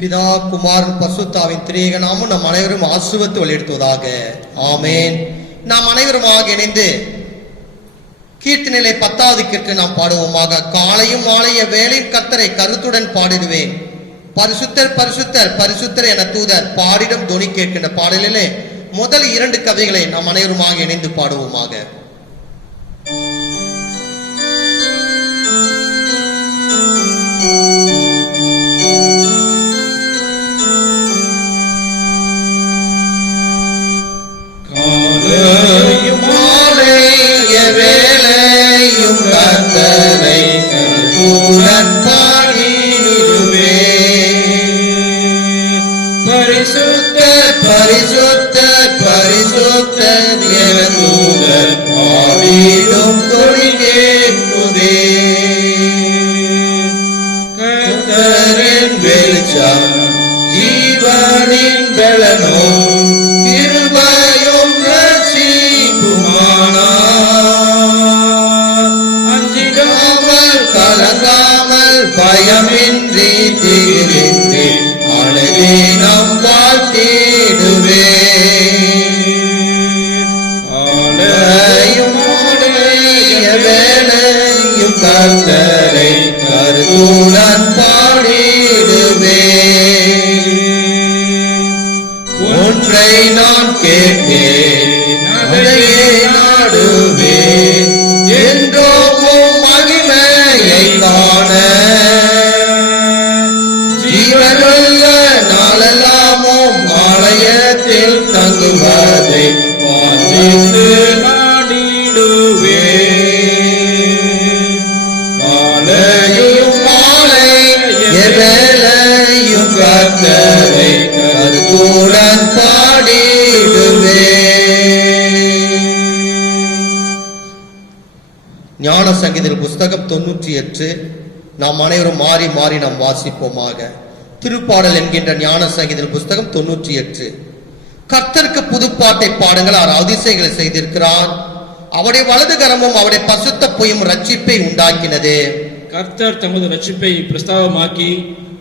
பிதா குமாரன் பரிசுத்தாவின் திரியேக நாமம் நம் அனைவரும் ஆசீர்வதித்து வழிநடத்துவதாக. ஆமேன். நாம் அனைவருமாக இணைந்து கீர்த்தனையிலே 10வது கீர்த்தனை நாம் பாடுவோமாக. காலையும் மாலைய வேளையும் கர்த்தரை கருத்துடன் பாடிடுவேன், பரிசுத்தர் பரிசுத்தர் பரிசுத்தர் என தூதர் பாடிடும் தொனி கேட்கின்ற பாடலிலே முதல் 2 கவிகளை நாம் அனைவருமாக இணைந்து பாடுவோமாக. கர்த்தரை கருத்துடன் பாடிடுவேன், பரிசுத்தர் பரிசுத்தர் பரிசுத்தர் என தூதர் பாடிடும் தொனி கேட்குதே. கர்த்தரின் வெளிச்சம் ஜீவனின் பலனும் கிருபையும் ரட்சிப்புமானார். கலங்காமல் பயமின்றி திகிலின்றி அழகே நம் வாழ்த்திடுவே. ஆலையும் வேலையும் கர்த்தரை கருத்துடன் பாடிடுவே. ஒன்றை நான் கேட்டேன் அதையே நாடுவேன், என்றோ மகிமையை காண ஜீவனுள்ள நாளெல்லாமும் ஆலயத்தில் தங்குவதை வாஞ்சித்து நாடிடுவேன். காலையும் மாலை வேளையும் கர்த்தரை கருத்துடன் பாடிடுவேன். ஞான சங்கீதம் புஸ்தகம் 98 நாம் அனைவரும் மாறி மாறி நாம் வாசிப்போமாக. திருப்பாடல் என்கின்ற ஞான சங்கீதம் புஸ்தகம் 98. கர்த்தருக்கு புதுப்பாட்டை பாடுங்கள், அவர் அதிசயங்களை செய்திருக்கிறார். அவருடைய வலது கரமும் அவருடைய பசுத்த பொய்யும் ரட்சிப்பை உண்டாக்கினது. கர்த்தர் தமது ரட்சிப்பை பிரஸ்தாபமாக்கி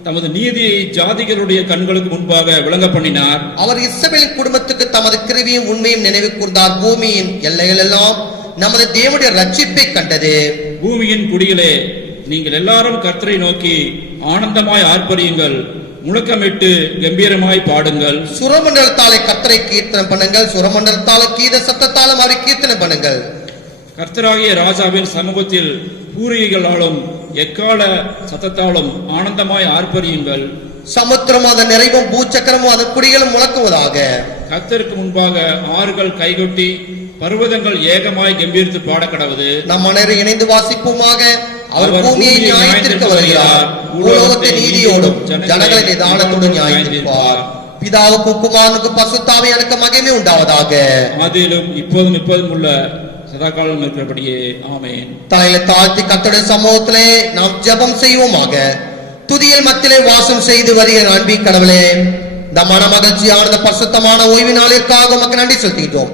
தமது நீதியை ஜாதிகளுடைய கண்களுக்கு முன்பாக விளங்க பண்ணினார். அவர் இஸ்ரவேலின் குடும்பத்துக்கு தமது கிருபையும் உண்மையும் நினைவு கூர்ந்தார். பூமியின் எல்லைகள் எல்லாம் நமது தேவனுடைய ரட்சிப்பை கண்டது. பூமியின் குடிகளே, நீங்கள் எல்லாரும் கர்த்தரை நோக்கி ஆனந்தமாய் ஆர்ப்பரியுங்கள், முழக்கமிட்டு கம்பீரமாய் பாடுங்கள். சுரமண்டலத்தாலே கர்த்தரை கீர்த்தனம் பண்ணுங்கள், சுரமண்டலத்தால கீத சத்தத்தாலும் அவரை கீர்த்தனம் பண்ணுங்கள். கர்த்தராகிய ராஜாவின் சமூகத்தில் பூரிகைகளாலும் எக்கால சத்தத்தாலும் ஆனந்தமாய் ஆர்ப்பரியுங்கள். சமுத்திரம் அதன் நிறைவும் பூச்சக்கரமும் அதன் குடிகளும் முழக்குவதாக. கர்த்தருக்கு முன்பாக ஆறுகள் கைகொட்டி பர்வதங்கள் ஏகமாய் கம்பீரித்து பாட கடவுது. நம் அனைவரும் இணைந்து வாசிப்போமாக. அவர் பூமியை நியாயத்திற்கு வருகிறார், உலகத்தை நீதியோடும் ஜனங்களை நிதானத்தோடும் நியாயத்திருப்பார். பிதாவுக்கும் குமாரனுக்கும் பரிசுத்தாவியானுக்கு மகிமை உண்டாவதாக. அதிலும் இப்போதும் இப்போதும் உள்ள சதாகாலம் இருக்கிறபடியே ஆமென். தலையில தாழ்த்தி கர்த்தருடைய சமூகத்திலே நாம் ஜெபம் செய்வோமாக. துதியில் மத்தியிலே வாசம் செய்து வருகிற அன்பின் கடவுளே, இந்த மன மகிழ்ச்சியான பரிசுத்தமான ஓய்வு நாளிற்காக உமக்கு நன்றி செலுத்துகிறோம்.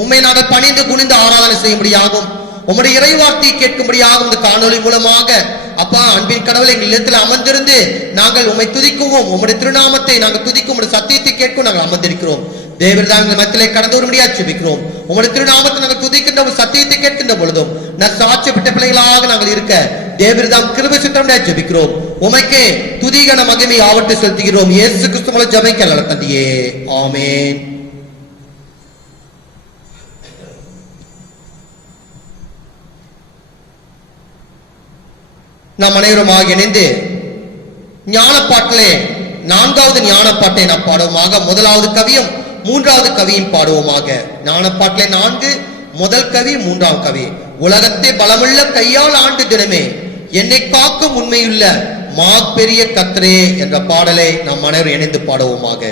உண்மை நாங்கள் பணிந்து குனிந்து ஆராதனை செய்யும்படியாகும், உம்முடைய இறைவார்த்தையை கேட்கும்படியாகும் இந்த காணொலி மூலமாக அப்பா அன்பின் கடவுளை எங்கள் இடத்தில் அமர்ந்திருந்து நாங்கள் உம்மை துதிக்கவும், உம்முடைய திருநாமத்தை நாங்கள் துதிக்கும், உம்முடைய சத்தியத்தை கேட்கும் நாங்கள் அமர்ந்திருக்கிறோம். தேவர்தான் மத்தியிலே கடந்து வரும்படியா ஜெபிக்கிறோம். உம்முடைய திருநாமத்தை நாங்கள் துதிக்கின்ற சத்தியத்தை கேட்கின்ற பொழுதும் நற்சாட்சிப்பட்ட பிள்ளைகளாக நாங்கள் இருக்க தேவர்தாம் கிருபை சுத்தம் ஜெபிக்கிறோம். உமைக்கே துதிகன மகிமை ஆவட்டு செலுத்துகிறோம். இயேசு கிறிஸ்து மூலம் ஜெபிக்க நல்ல தந்தையே, ஆமென். நாம் அனைவருமாக இணைந்து ஞானப்பாட்டிலே 4வது ஞானப்பாட்டை நாம் பாடுவோமாக. முதலாவது கவியும் 3வது கவியும் பாடுவோமாக. ஞானப்பாட்டிலே 4 முதல் கவி 3வது கவி. உலகத்தை பலமுள்ள கையால் ஆண்டு தினமே என்னை காக்கும் உண்மையுள்ள மாபெரிய கர்த்தரே என்ற பாடலை நாம் அனைவரும் இணைந்து பாடுவோமாக.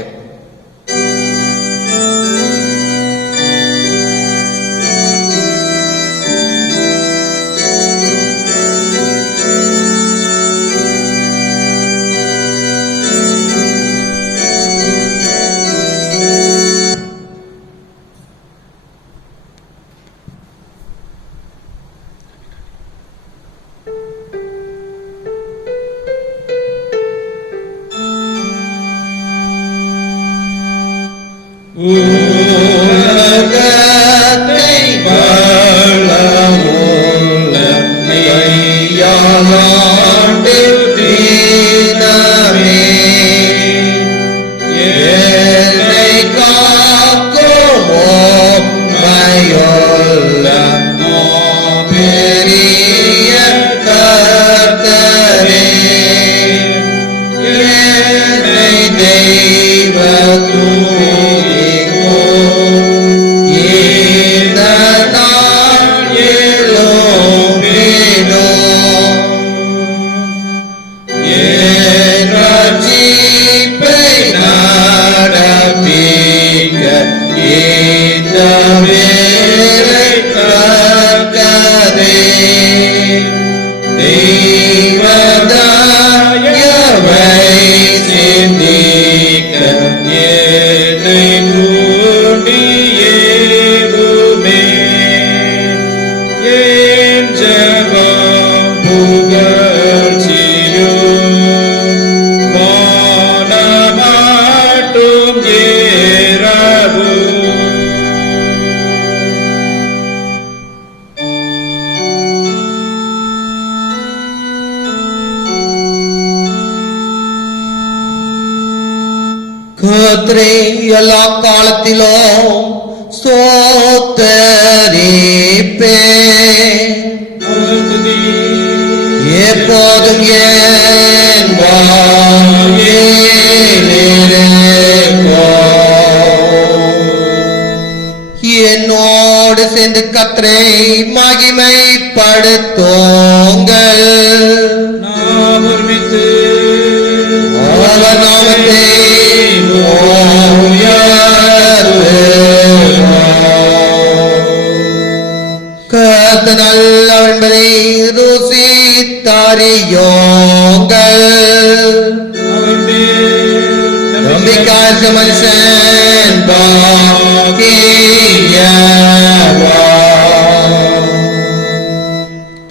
உலகத்தை வளமுள்ள கையாளாண்டு தீனமே என்னை காக்குமோ மையுள்ள பெரிய கர்த்தரே என்னை தெய்வ தூதிக்கோ இந்த நாள் எழும்பினோ என் ரட்சிப்பை நடப்பிக்க இந்த வேளை கர்த்தரே தெய்வதயவை சிந்திக்க என்னை தூண்டியேவுமே என் ஜெபம் புகழ்ச்சியும் வானமாட்டும் ஏறவும் கர்த்தரே எல்லா காலத்திலும் ஸ்தோத்தரிப்பேன் எப்போதும் என் வாயிலிருக்கும். என்னோடு சேர்ந்து கர்த்தரை மகிமைப்படுத்துங்கள். நாம் ஒருமித்து அவர் நாமத்தை கர்த்தர் நல்லவர் என்பதை ருசித்தறியோங்கள். நம்பிக்கையற்ற மனுஷன் பாக்கியவான்.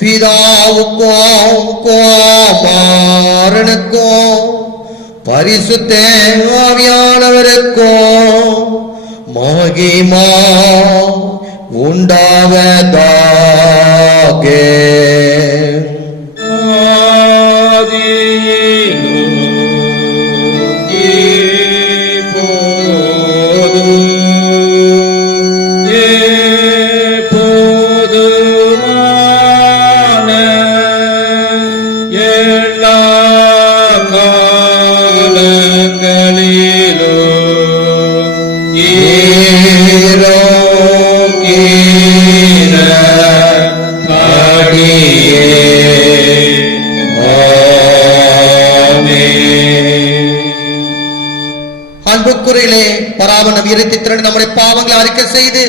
பிதாவுக்கும் குமாரனுக்கும் பரிசுத்த ஆவியானவருக்கும் மகிமா உண்டாவதாக. அன்புக்குறையிலே பராமன வீரத்தை திரண்டு நம்முடைய பாவங்களை அறிக்கை செய்து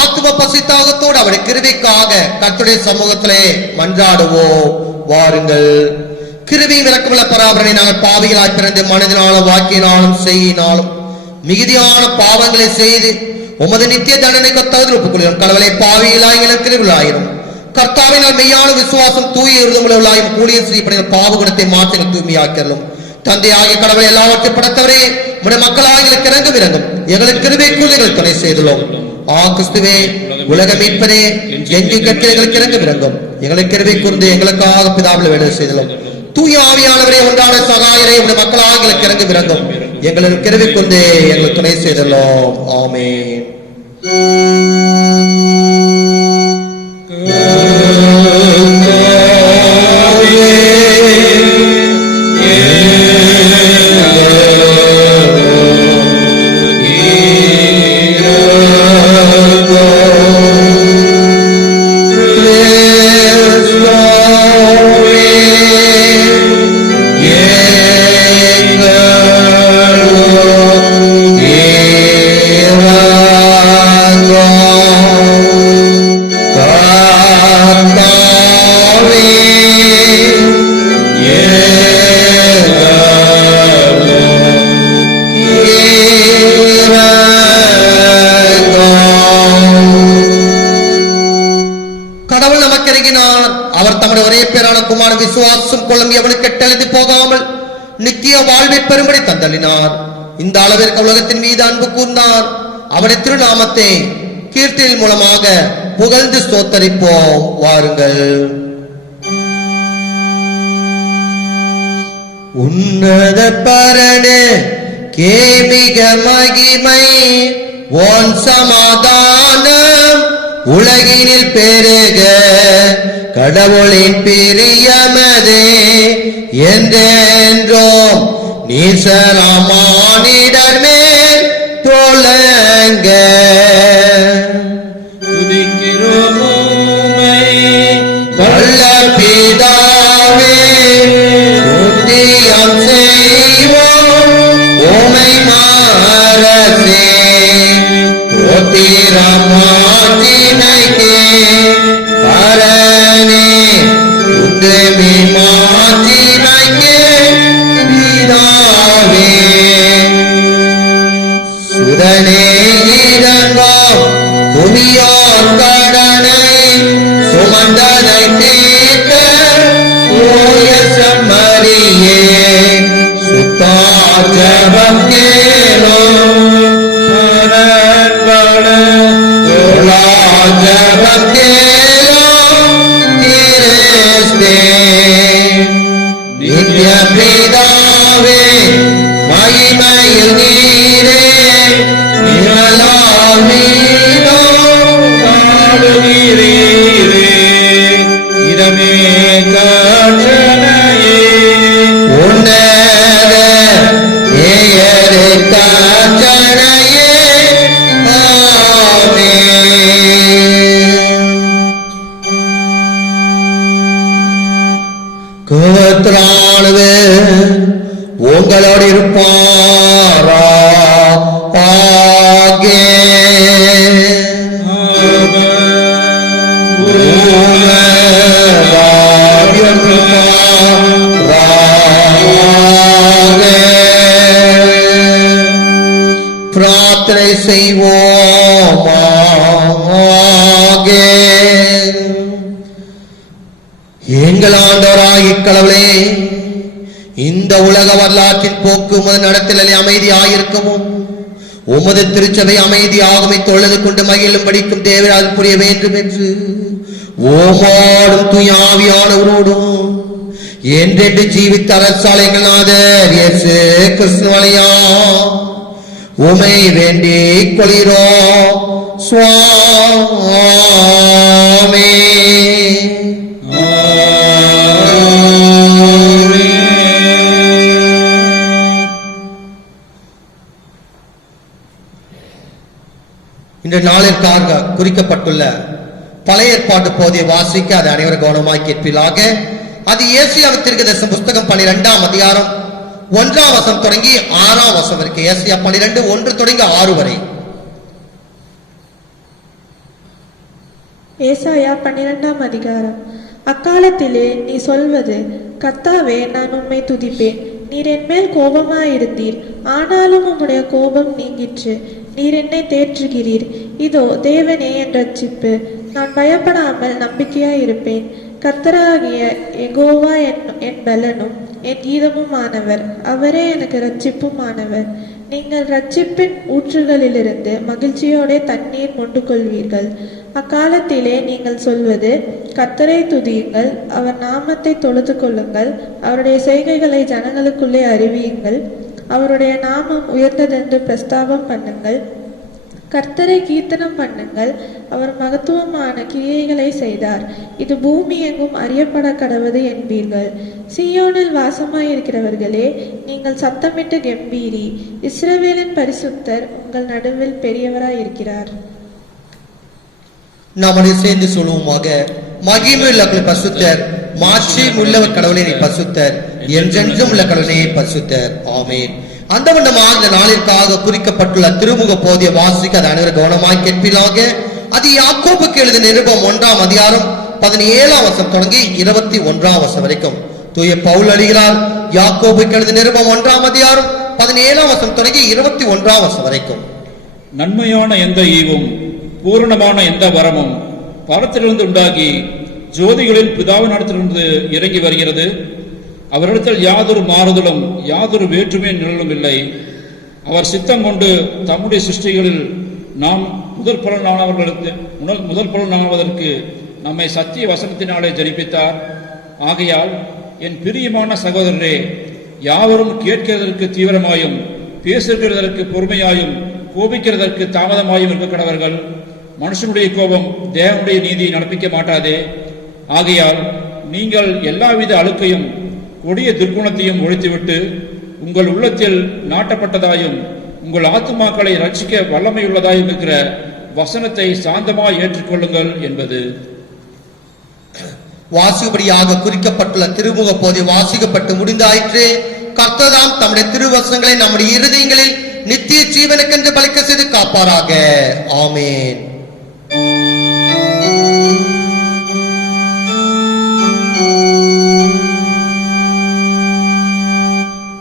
ஆத்தும பசித்தாகத்தோடு அவருடைய கிருபைக்காக கர்த்தருடைய சமூகத்திலே மன்றாடுவோம். வாருங்கள். கிருபையும் இரக்கமுள்ள பராபரனை நாங்கள் பாவிகளாய் பிறந்து மனதினாலும் வாக்கினாலும் செய்யினாலும் மிகுதியான பாவங்களை செய்து உமது நித்திய தண்டனைக்கு தகுதி ஒப்புக்கொள்கிறோம். கடவுளை பாவிகளாயிலும் கிருபையாயிரும் கர்த்தாவினால் மெய்யான விசுவாசம் தூய இருதமுள்ளவர்களாயும் கூடிய செய்யப்படுகிற பாவ குணத்தை மாற்றங்கள் தூய்மையாக்கிறோம். தந்தையாகிய கடவுளை எல்லாவற்றையும் படைத்தவரே உடைய மக்களாக எங்களுக்கு இறங்கும் எங்களுக்கு கிருபைக்குள் எங்கள் துணை செய்துள்ளோம். கிறிஸ்துவே உலக மீட்பனே எங்கு கற்க எங்களுக்கு இறங்கும் எங்களுக்கு கிருபை கூர்ந்து எங்களுக்காக பிதாவில் வேலை செய்துள்ளோம். தூய ஆவியானவரே ஒன்றான சகாயரை உடைய மக்களாக எங்களுக்கு இறங்கும் எங்களுக்கு கிருபை கூர்ந்து எங்களுக்கு துணை செய்துள்ளோம். ஆமென். விசுவாசம் கொள்ளும் எவனுக்கு கெட்டெழுதி போகாமல் நித்திய வாழ்வை பெரும்படி தந்தளினார். இந்த அளவிற்கு உலகத்தின் மீது அன்பு கூர்ந்தார். அவருடைய திருநாமத்தை கீர்த்தனின் மூலமாக புகழ்ந்து ஸ்தோத்தரிப்போம். வாருங்கள். உன்னத பரனே கேமிக மகிமை ஓன் சமாதானம் உலகினில் பெருக கடவுளின் பிரியமதே என்றென்றோம் நீசராமானிடர் மேல் தோழங்க துதிக்கிறோம் உம்மை வல்ல பிதாவே துதியம் செய்வோம் உம்மை மாரசே தோத்திரமாற்றினைக்கே பரனே துதிமி மாற்றினைக்கே பிதாவே சுதனே இரங்கம் புவியோர் கடனை சுமந்ததை தீர்க்க ஓய சம்மரியே சுத்தாஜபம் கேளும் தோளாஜபம் கேளும் கிறிஸ்தே நித்ய பிதாவே மகிமையில் நீரே நிழலாமீனோ பாடுகிறீரே இடமே காற்றனையே உன்னத ஏயரு காற்றனையே ஆமென். கர்த்தரானது உங்களோடு இருப்பாரா ஆகே பிரார்த்தனை செய்வோமாக. எங்கள் ஆண்டவராகிய கடவுளே, இந்த உலக வரலாற்றின் போக்கு உமது நடத்தலே அமைதியாயிருக்கவும் உமது திருச்சபை அமைதியாகவே தொழுது கொண்டு மகிழும் படிக்கும் தேவரால் புரிய வேண்டும் என்று ஓமோடும் துயாவியானவரோடும் என்றென்று ஜீவித்த அரசாலைகள் நாதர் இயேசு கிறிஸ்துவனையா உமை வேண்டி கொள்கிறோ சுவாமி. இன்று நாளிற்காக குறிக்கப்பட்டுள்ள பழைய ஏற்பாட்டு போதிய வாசிக்க அதை அனைவரும் கவனமாய் கேட்பீர்களாக. அது ஏசியா தீர்க்கதரிசன புஸ்தகம் 12ஆம் அதிகாரம் 1ஆம் வசனம் தொடங்கி 6ஆம் வசனம் இருக்கு. ஏசியா 12 1 தொடங்கி 6 வரை. ஏசாயா 12ஆம் அதிகாரம். அக்காலத்திலே நீ சொல்வது, கர்த்தாவே, நான் உம்மை துதிப்பேன். நீர் என்மேல் கோபமாயிருந்தீர், ஆனாலும் உம்முடைய கோபம் நீங்கிற்று. நீர் என்னை தேற்றுகிறீர். இதோ தேவனே என் ரட்சிப்பு. நான் பயப்படாமல் நம்பிக்கையாயிருப்பேன். கர்த்தராகிய யெகோவா என் பலனும் என் கீதமுமானவர். அவரே எனக்கு ரட்சிப்புமானவர். நீங்கள் ரட்சிப்பின் ஊற்றுகளிலிருந்து மகிழ்ச்சியோടെ தண்ணீர் மொண்டு கொள்வீர்கள். அக்காலத்திலே நீங்கள் சொல்வது, கர்த்தரை துதியுங்கள், அவர் நாமத்தை தொழுது கொள்ளுங்கள், அவருடைய செய்கைகளை ஜனங்களுக்குள்ளே அறிவியுங்கள், அவருடைய நாமம் உயர்ந்ததென்று பிரஸ்தாபம் பண்ணுங்கள், கர்த்தரை கீர்த்தனம் பண்ணுங்கள், அவர் மகத்துவமான கிரியைகளை செய்தார், இது பூமி எங்கும் அறியப்பட கடவது என்பீர்கள். சீயோனில் வாசமாயிருக்கிறவர்களே, நீங்கள் சத்தமிட்டு கெம்பீரி. இஸ்ரவேலின் பரிசுத்தர் உங்கள் நடுவில் பெரியவராயிருக்கிறார். நாம் அதை சேர்ந்து சொல்லுவோமாக. மகிமையுள்ள பரிசுத்தர், மாட்சியும் உள்ளவர் கடவுளே நீ பரிசுத்தர், என்றென்றும் உள்ள கடவுளே பரிசுத்தர். ஆமென். அந்த வண்ணமாக இந்த நாளிற்காக குறிக்கப்பட்டுள்ள திருமுக போதிய வாசிக்க அதை அனைவரும் கவனமாய் கேட்பீர்களாக. அது யாக்கோபுக்கு எழுதிய நிருபம் 1ஆம் அதிகாரம் 17ஆம் வசனம் தொடங்கி 21ஆம் வசனம் வரைக்கும். தூய பவுல் அடிகளார் யாக்கோபுக்கு எழுதிய நிருபம் 1ஆம் அதிகாரம் 17ஆம் வசனம் தொடங்கி 21ஆம் வசனம் வரைக்கும். நன்மையான எந்த ஈவும் பூரணமான எந்த வரமும் பரத்திலிருந்து உண்டாகி ஜோதிகளின் பிதாவினிடத்திலிருந்து இறங்கி வருகிறது. அவரிடத்தில் யாதொரு மாறுதலும் யாதொரு வேற்றுமை நிழலும் இல்லை. அவர் சித்தம் கொண்டு தம்முடைய சிருஷ்டிகளில் நாம் முதல் பலனாவதற்கு நம்மை சத்திய வசனத்தினாலே ஜனிப்பித்தார். ஆகையால் என் பிரியமான சகோதரரே, யாவரும் கேட்கிறதற்கு தீவிரமாயும் பேசுகிறதற்கு பொறுமையாயும் கோபிக்கிறதற்கு தாமதமாயும் இருக்க கடவர்கள். மனுஷனுடைய கோபம் தேவனுடைய நீதியை நடப்பிக்க மாட்டாதே. ஆகையால் நீங்கள் எல்லாவித அழுக்கையும் கொடிய துர்க்குணத்தையும் ஒழித்துவிட்டு உங்கள் உள்ளத்தில் நாட்டப்பட்டதாயும் உங்கள் ஆத்துமாக்களை ரட்சிக்க வல்லமையுள்ளதாயும் இருக்கிற வசனத்தை சாந்தமாய் ஏற்றுக்கொள்ளுங்கள் என்பது. வாசிப்படியாக குறிக்கப்பட்டுள்ள திருமுக போதை வாசிக்கப்பட்டு முடிந்தாயிற்று. கர்த்தர்தாம் தம்முடைய திருவசனங்களை நம்முடைய இருதயங்களில் நித்திய ஜீவனுக்கென்று பலிக்க செய்து காப்பாராக. ஆமேன்.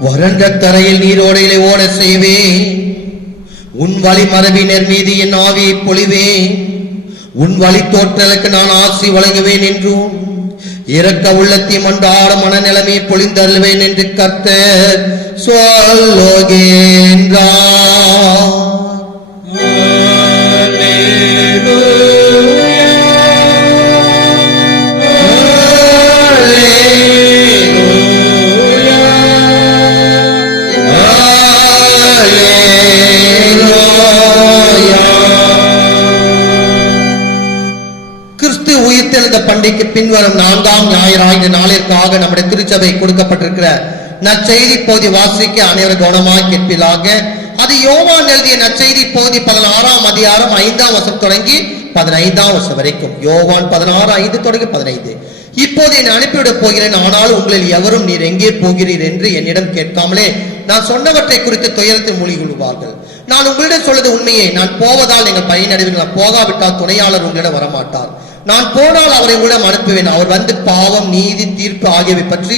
வறண்ட தரையில் நீரோடையிலே ஓட செய்வேன். உன் வழி மரபினர் மீது என் ஆவியை பொழிவேன். உன் வழி தோற்றலுக்கு நான் ஆசி வழங்குவேன் என்றும் இரக்க உள்ளத்தை மண்டாட மனநிலைமை பொழிந்தருள்வேன் என்று கர்த்தர் சொல்லுகின்றார். பண்டிகைக்கு பின்வரும் 4ஆம் ஞாயிறாகிய நாளிற்காக நம்முடைய திருச்சபை கொடுக்கப்பட்டிருக்கிற நற்செய்தி பகுதி வாசிக்க அனைவரும் கவனமாக கேட்பீர்களாக. அது யோவான் எழுதிய நற்செய்தி பகுதி 16ஆம் அதிகாரம் 5ஆம் வசனம் தொடங்கி 15ஆம் வசனம் வரைக்கும். யோவான் 16:5 தொடங்கி 15. இப்போது என்னை அனுப்பிவிடப் போகிறேன், ஆனால் உங்களில் எவரும் நீர் எங்கே போகிறீர் என்று என்னிடம் கேட்காமலே நான் சொன்னவற்றை குறித்து துயரத்தில் மூழ்கி கொள்வார்கள். நான் உங்களிடம் சொல்வது உண்மையே. நான் போவதால் நீங்கள் பயனடைவீர்கள். நான் போகாவிட்டால் துணையாளர் உங்களிடம் வரமாட்டார். நான் போனால் அவரை உங்களிடம் அனுப்புவேன். அவர் வந்து பாவம், நீதி, தீர்ப்பு ஆகியவை பற்றி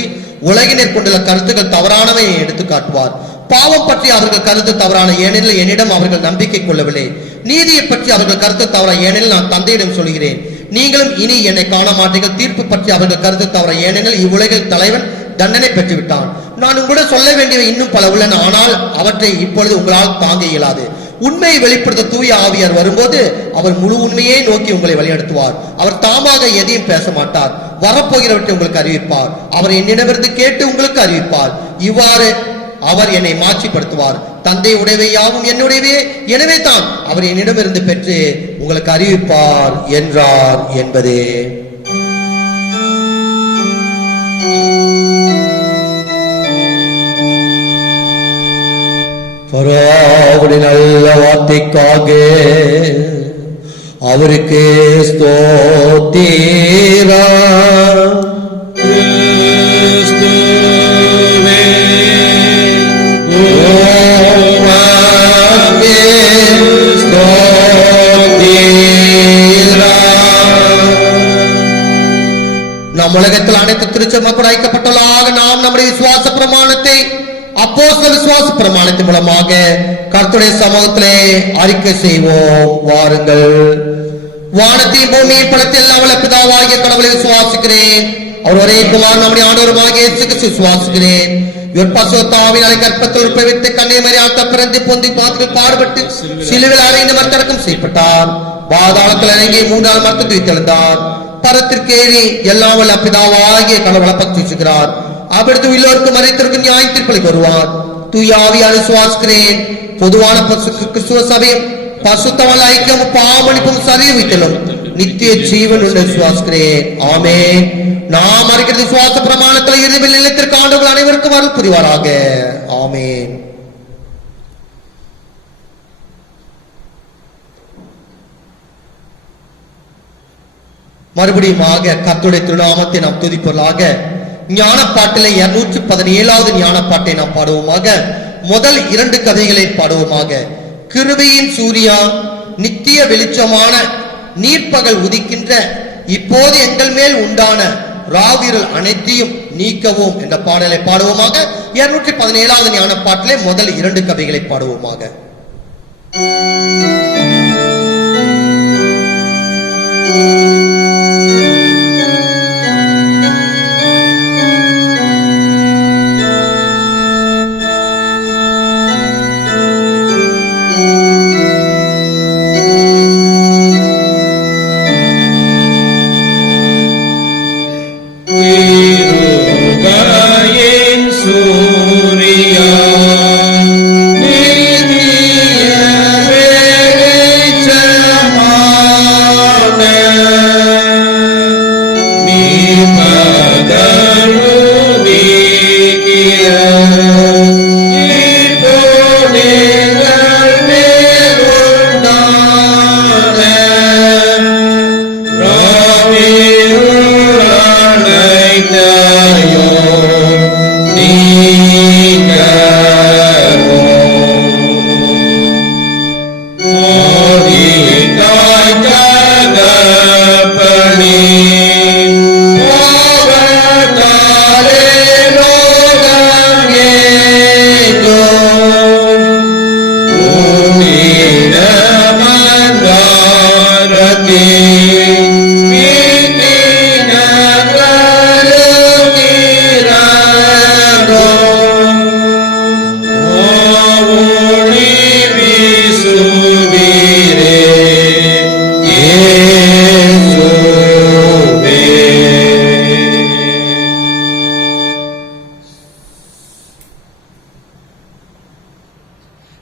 உலகினர் கொண்டுள்ள கருத்துக்கள் தவறானவை எடுத்து காட்டுவார். பாவம் பற்றி அவர்கள் கருத்து தவறான, ஏனெனில் என்னிடம் அவர்கள் நம்பிக்கை கொள்ளவில்லை. நீதியை பற்றி அவர்கள் கருத்து தவறா, ஏனெனில் நான் தந்தையிடம் சொல்கிறேன். நீங்களும் இனி என்னை காண மாட்டீர்கள். தீர்ப்பு பற்றி அவர்கள் கருத்து தவறா, ஏனெனில் இவ்வுலகில் தலைவன் தண்டனை பெற்றுவிட்டான். நான் உங்களிடம் சொல்ல வேண்டிய இன்னும் பல உள்ளன, ஆனால் அவற்றை இப்பொழுது உங்களால் தாங்க இயலாது. உண்மையை வெளிப்படுத்த தூய ஆவியார் வரும்போது அவர் முழு உண்மையை நோக்கி உங்களை வழிநடத்துவார். அவர் தாமாக எதையும் பேச மாட்டார், வரப்போகிறவற்றை உங்களுக்கு அறிவிப்பார். அவர் என்னிடமிருந்து கேட்டு உங்களுக்கு அறிவிப்பார். இவ்வாறு அவர் என்னை மாட்சிப்படுத்துவார். தந்தை உடையவை யாவும் என்னுடையவே, எனவே தான் அவர் என்னிடமிருந்து பெற்று உங்களுக்கு அறிவிப்பார் என்றார் என்பதே. பராவுடைய நல்ல வார்த்தைக்காக அவருக்கு ஸ்தோத்திரம். நம் உலகத்தில் அனைத்து திருச்சபைகள் ஐக்கப்பட்டுள்ளாக நாம் நம்முடைய விசுவாச பிரமாணத்தை அப்போஸ்தல விசுவாச பிரமாணத்தின் மூலமாக கர்த்தருடைய சமூகத்திலே அறிக்கை செய்வோம். வாருங்கள். வானத்தையும் பூமியின் படைத்த எல்லாம் வல்ல பிதாவாகிய கடவுளை விசுவாசிக்கிறேன். அவர் ஒரே குமாரன் நம்முடைய ஆண்டவருமாகிய இயேசு கிறிஸ்துவை விசுவாசிக்கிறேன். இவர் பரிசுத்த ஆவியானவரை கற்பத்தில் உட்பிரவேசித்து கன்னிகை மரியாதை பிறந்து பொந்தி பாத்திரம் பாடுபட்டு சிலுவையில் அறைந்து மரத்தடக்கம் செய்யப்பட்டார். பாதாளத்தில் இறங்கி 3 நாள் மரத்தில் உயிர்த்தெழுந்தார். பரத்திற்கு ஏறி எல்லாம் வல்ல பிதாவாகிய கடவுளை பக்திக்கிறார். அப்படித்து எல்லோருக்கும் மறைத்திருக்கும் நியாய தீர்ப்பளிக்கு வருவார். தூய ஆவியாரை விசுவாசிக்கிறேன். பொதுவான கிறிஸ்துவ சபையும் பரிசுத்தமான ஐக்கியமும் பாவமன்னிப்பும் சரீரத்திலும் நித்திய ஜீவன் உள்ள விசுவாசிக்கிறேன். ஆமென். நாம் அறிகிறது விசுவாச பிரமாணத்தில் இறுதியில் நிலைத்திருக்க ஆண்டவர்கள் அனைவருக்கும் அருள் புரிவாராக. ஆமென். மறுபடியுமாக கர்த்தருடைய திருநாமத்தை நாம் துதிப்பதாக ஞானப்பாட்டிலே 217வது ஞானப்பாட்டை நாம் பாடுவோமாக. முதல் 2 கதைகளை பாடுவோமாக. கிருபையின் சூரியா, நித்திய வெளிச்சமான நீர்ப்பகல் உதிக்கின்ற இப்போது எங்கள் மேல் உண்டான ராவிரல் அனைத்தையும் நீக்கவும் என்ற பாடலை பாடுவோமாக. 217வது ஞானப்பாட்டிலே முதல் 2 கதைகளை பாடுவோமாக.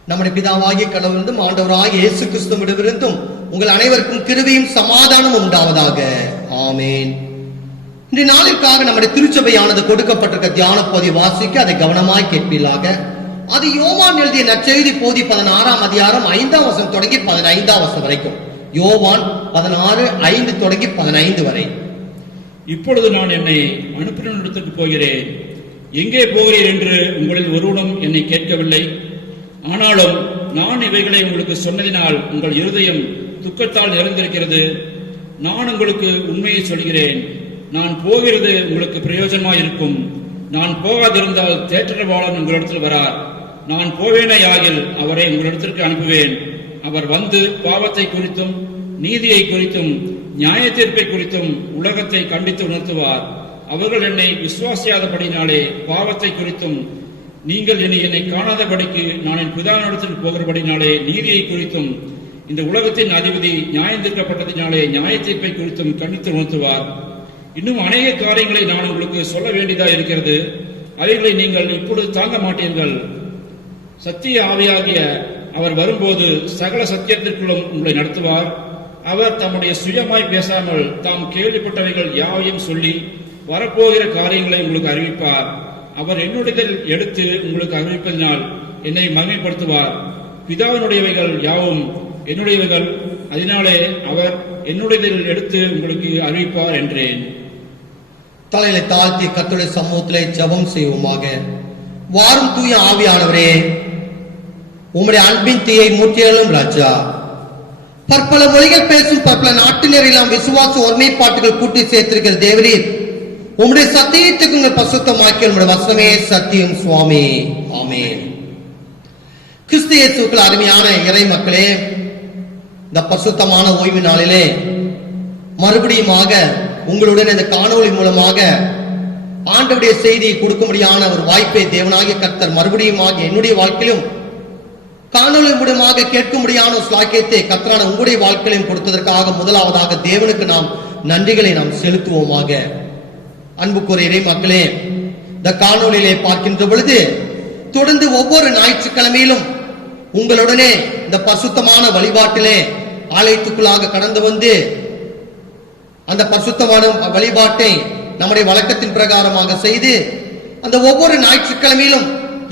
நம்முடைய பிதாவாகிய கடவுளிருந்தும் ஆண்டவராகிய இயேசு கிறிஸ்துவிடமிருந்தும் உங்கள் அனைவருக்கும் கிருபையும் சமாதானம் உண்டாவதாக. ஆமேன். இன்றைய நாளிற்காக நம்முடைய திருச்சபையானது கொடுக்கப்பட்டிருக்க தியான போதி வாசிக்க அதை கவனமாய் கேட்பீர்களாக. அது யோவான் எழுதிய நற்செய்தி போதி 16ஆம் அதிகாரம் 5ஆம் வசனம் தொடங்கி 15ஆம் வசனம் வரைக்கும். யோவான் 16:5 தொடங்கி 15 வரை. இப்பொழுது நான் என்னை அனுப்பினவரிடத்துக்கு போகிறேன். எங்கே போகிறேன் என்று உங்களில் ஒருவனும் என்னை கேட்கவில்லை. ஆனாலும் நான் இவைகளை உங்களுக்கு சொன்னதினால் உங்கள் இருதயம் துக்கத்தால் நிறைந்திருக்கிறது. நான் உங்களுக்கு உண்மையை சொல்கிறேன். நான் போகிறது உங்களுக்கு பிரயோஜனமாயிருக்கும். நான் போகாதிருந்தால் தேற்றரவாளன் உங்களிடத்தில் வரார். நான் போவேனேயாகில் அவரை உங்களிடத்திற்கு அனுப்புவேன். அவர் வந்து பாவத்தை குறித்தும் நீதியை குறித்தும் நியாய தீர்ப்பை குறித்தும் உலகத்தை கண்டித்து உணர்த்துவார். அவர்கள் என்னை விசுவாசியாதபடினாலே பாவத்தை குறித்தும், நீங்கள் என்னை காணாதபடிக்கு நான் என் பிதாவினிடத்தில் போகிறபடினாலே நீதியை குறித்தும், இந்த உலகத்தின் அதிபதி நியாயம் தீர்க்கப்பட்டதினாலே நியாய தீர்ப்பை குறித்தும் கண்டித்து உணர்த்துவார். இன்னும் அநேக காரியங்களை நான் உங்களுக்கு சொல்ல வேண்டியதா இருக்கிறது. அவைகளை நீங்கள் இப்பொழுது தாங்க மாட்டீர்கள். சத்திய ஆவியாகிய அவர் வரும்போது சகல சத்தியத்திற்குள்ளும் உங்களை நடத்துவார். அவர் தம்முடைய சுயமாய் பேசாமல் தாம் கேள்விப்பட்டவைகள் யாவையும் சொல்லி வரப்போகிற காரியங்களை உங்களுக்கு அறிவிப்பார். அவர் என்னுடையதில் எடுத்து உங்களுக்கு அறிவிப்பதினால் என்னை மகிமைப்படுத்துவார். பிதாவினுடையவைகள் யாவும் என்னுடையவைகள், அதனாலே அவர் என்னுடையதில் எடுத்து உங்களுக்கு அறிவிப்பார் என்றேன். தலையில தாழ்த்தி கர்த்தருடைய சமூகத்திலே ஜெபம் செய்வோமாக. வாரும் தூய ஆவியானவரே, உம்முடைய அன்பின் தீயை மூட்டியலும் ராஜா. பற்பல மொழிகள் பேசும் பற்பல நாட்டினர் எல்லாம் விசுவாச ஒருமைப்பாட்டுகள் கூட்டி சேர்த்திருக்கிற தேவரீர், உம்முடைய சத்தியத்துக்கு உங்கள் பசுத்தமாக்கி உம்முடைய வசனமே சத்தியம் சுவாமி. ஆமென். கிறிஸ்து இயேசுவுக்குள் அருமையான இறை மக்களே, இந்த பசுத்தமான ஓய்வு நாளிலே மறுபடியுமாக உங்களுடன் இந்த காணொளி மூலமாக ஆண்டவருடைய செய்தியை கொடுக்கும்படியான ஒரு வாய்ப்பை தேவனாகிய கர்த்தர் மறுபடியுமாக என்னுடைய வாழ்க்கையிலும் காணொளி மூலமாக கேட்கும்படியான ஒரு சாக்கியத்தை கர்த்தரான உங்களுடைய வாழ்க்கையிலும் கொடுத்ததற்காக முதலாவதாக தேவனுக்கு நாம் நன்றிகளை நாம் செலுத்துவோமாக. அன்புக்குரிய இறை மக்களே, இந்த காணொளியிலே பார்க்கின்ற பொழுது தொடர்ந்து ஒவ்வொரு ஞாயிற்றுக்கிழமையிலும் உங்களுடனே இந்த பரிசுத்தமான வழிபாட்டிலே ஆலயத்துக்குள்ளாக கடந்து வந்து அந்த பரிசுத்தமான வழிபாட்டை நம்முடைய வழக்கத்தின் பிரகாரமாக செய்து அந்த ஒவ்வொரு ஞாயிற்றுக்கிழமையிலும்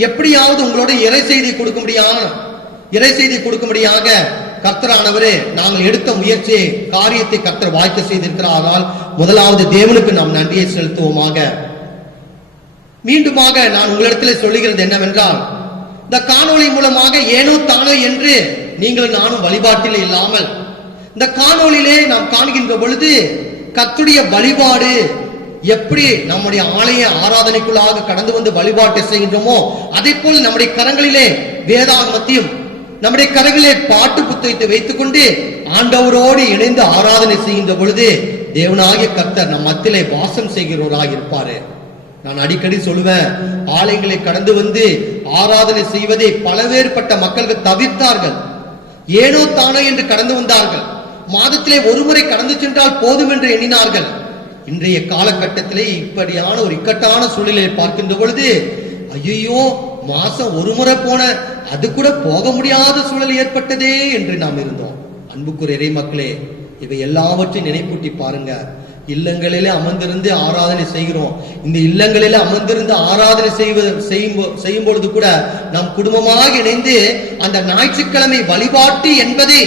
எப்படியாவது உங்களோட இறை செய்தி கொடுக்கும்படியாக கர்த்தரானவரே நாங்கள் எடுத்த முயற்சியை காரியத்தை கர்த்தர் வாய்க்க செய்திருக்கிறார்கள். முதலாவது தேவனுக்கு நாம் நன்றியை செலுத்துவோமாக. மீண்டுமாக நான் உங்களிடத்தில் சொல்லுகிறது என்னவென்றால், இந்த காணொளி மூலமாக ஏனோ தானோ என்று நீங்கள் நானும் வழிபாட்டில் இல்லாமல் இந்த காணொளியிலே நாம் காண்கின்ற பொழுது கர்த்தருடைய வழிபாடு எப்படி நம்முடைய ஆலய ஆராதனைக்குள்ளாக கடந்து வந்து வழிபாட்டை செய்கின்றோமோ அதே போல் நம்முடைய கரங்களிலே வேதாகமத்தையும் நம்முடைய கரங்களிலே பாட்டு புத்தகத்தை வைத்துக் கொண்டு ஆண்டவரோடு இணைந்து ஆராதனை செய்கின்ற பொழுது தேவனாகிய கர்த்தர் நம் மத்தியிலே வாசம் செய்கிறவராக இருப்பாரு. நான் அடிக்கடி சொல்லுவேன், ஆலயங்களை கடந்து வந்து ஆராதனை செய்வதை பலவேறுபட்ட மக்கள்கள் தவிர்த்தார்கள். ஏனோ தானோ என்று கடந்து வந்தார்கள். மாதத்திலே ஒருமுறை கடந்து சென்றால் போதும் என்று எண்ணினார்கள். இன்றைய காலகட்டத்திலே இப்படியான ஒரு இக்கட்டான சூழ்நிலையை பார்க்கின்ற பொழுது ஐயோ மாசம் ஒரு முறை போன அது கூட போக முடியாத சூழல் ஏற்பட்டதே என்று நாம் இருந்தோம். அன்புக்குரிய இறை மக்களே, இவை எல்லாவற்றையும் நினைப்பூட்டி பாருங்க. இல்லங்களிலே அமர்ந்திருந்து ஆராதனை செய்கிறோம். இந்த இல்லங்களிலே அமர்ந்திருந்து ஆராதனை செய்யும் பொழுது கூட நாம் குடும்பமாக இணைந்து அந்த ஞாயிற்றுக்கிழமை வழிபாட்டு என்பதை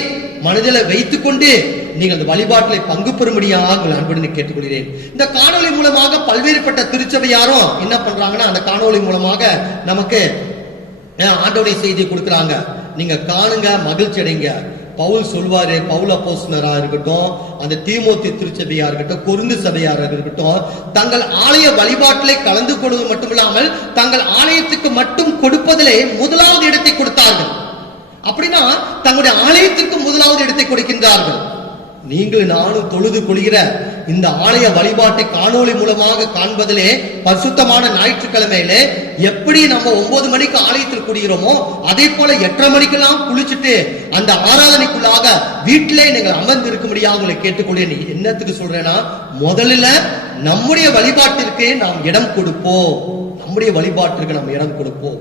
மனதில் வைத்துக் கொண்டு நீங்கள் அந்த வழிபாட்டில் பங்கு பெறும்படியாக உங்கள் அன்புடன் கேட்டுக்கொள்கிறேன். இந்த காணொலி மூலமாக பல்வேறுபட்ட திருச்சபையாரும் என்ன பண்றாங்கன்னா, அந்த காணொலி மூலமாக நமக்கு ஆண்டவருடைய செய்தியை கொடுக்குறாங்க. நீங்க காணுங்க, மகிழ்ச்சி அடைங்க. பவுல் சொல்வாரு, பவுல் அப்போஸ்தலரா இருக்கட்டும், அந்த தீமோத்தி திருச்சபையா இருக்கட்டும், கொரிந்து சபையாரா இருக்கட்டும், தங்கள் ஆலய வழிபாட்டிலே கலந்து கொள்வது மட்டுமில்லாமல் தங்கள் ஆலயத்துக்கு மட்டும் கொடுப்பதிலே முதலாவது இடத்தை கொடுத்தார்கள். அப்படின்னா தங்களுடைய ஆலயத்திற்கு முதலாவது இடத்தை கொடுக்கின்றார்கள். நீங்கள் நானும் தொழுது கொள்கிற இந்த ஆலய வழிபாட்டை காணொளி மூலமாக காண்பதிலே பரிசுத்தமான ஞாயிற்றுக்கிழமையிலே எப்படி நம்ம 9 மணிக்கு ஆலயத்தில் கூடுகிறோமோ அதே போல 8:30 மணிக்கெல்லாம் குளிச்சுட்டு அந்த ஆராதனைக்குள்ளாக வீட்டிலே நீங்கள் அமர்ந்து இருக்கும்படியாக உங்களை கேட்டுக்கொள்கிறேன். என்னத்துக்கு சொல்றேன்னா, முதல்ல நம்முடைய வழிபாட்டிற்கு நாம் இடம் கொடுப்போம். நம்முடைய வழிபாட்டிற்கு நாம் இடம் கொடுப்போம்.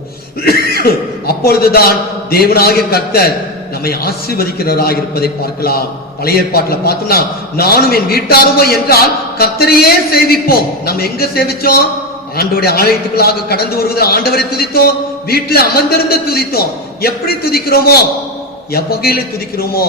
அப்பொழுதுதான் தேவனாகிய கர்த்தர் நம்மை ஆசீர்வதிக்கிறவராக இருப்பதை பார்க்கலாம். பழைய ஏற்பாட்டுல பார்த்தோம்னா, நானும் என் வீட்டாருமோ என்றால் கர்த்தரையே சேவிப்போம். நம்ம எங்க சேவிச்சோம்? ஆண்டவருடைய ஆலயத்துக்குள்ளாக கடந்து வருவது ஆண்டவரை துதித்தோம், வீட்டுல அமர்ந்திருந்து துதித்தோம். எப்படி துதிக்கிறோமோ, எவ்வகையில துதிக்கிறோமோ,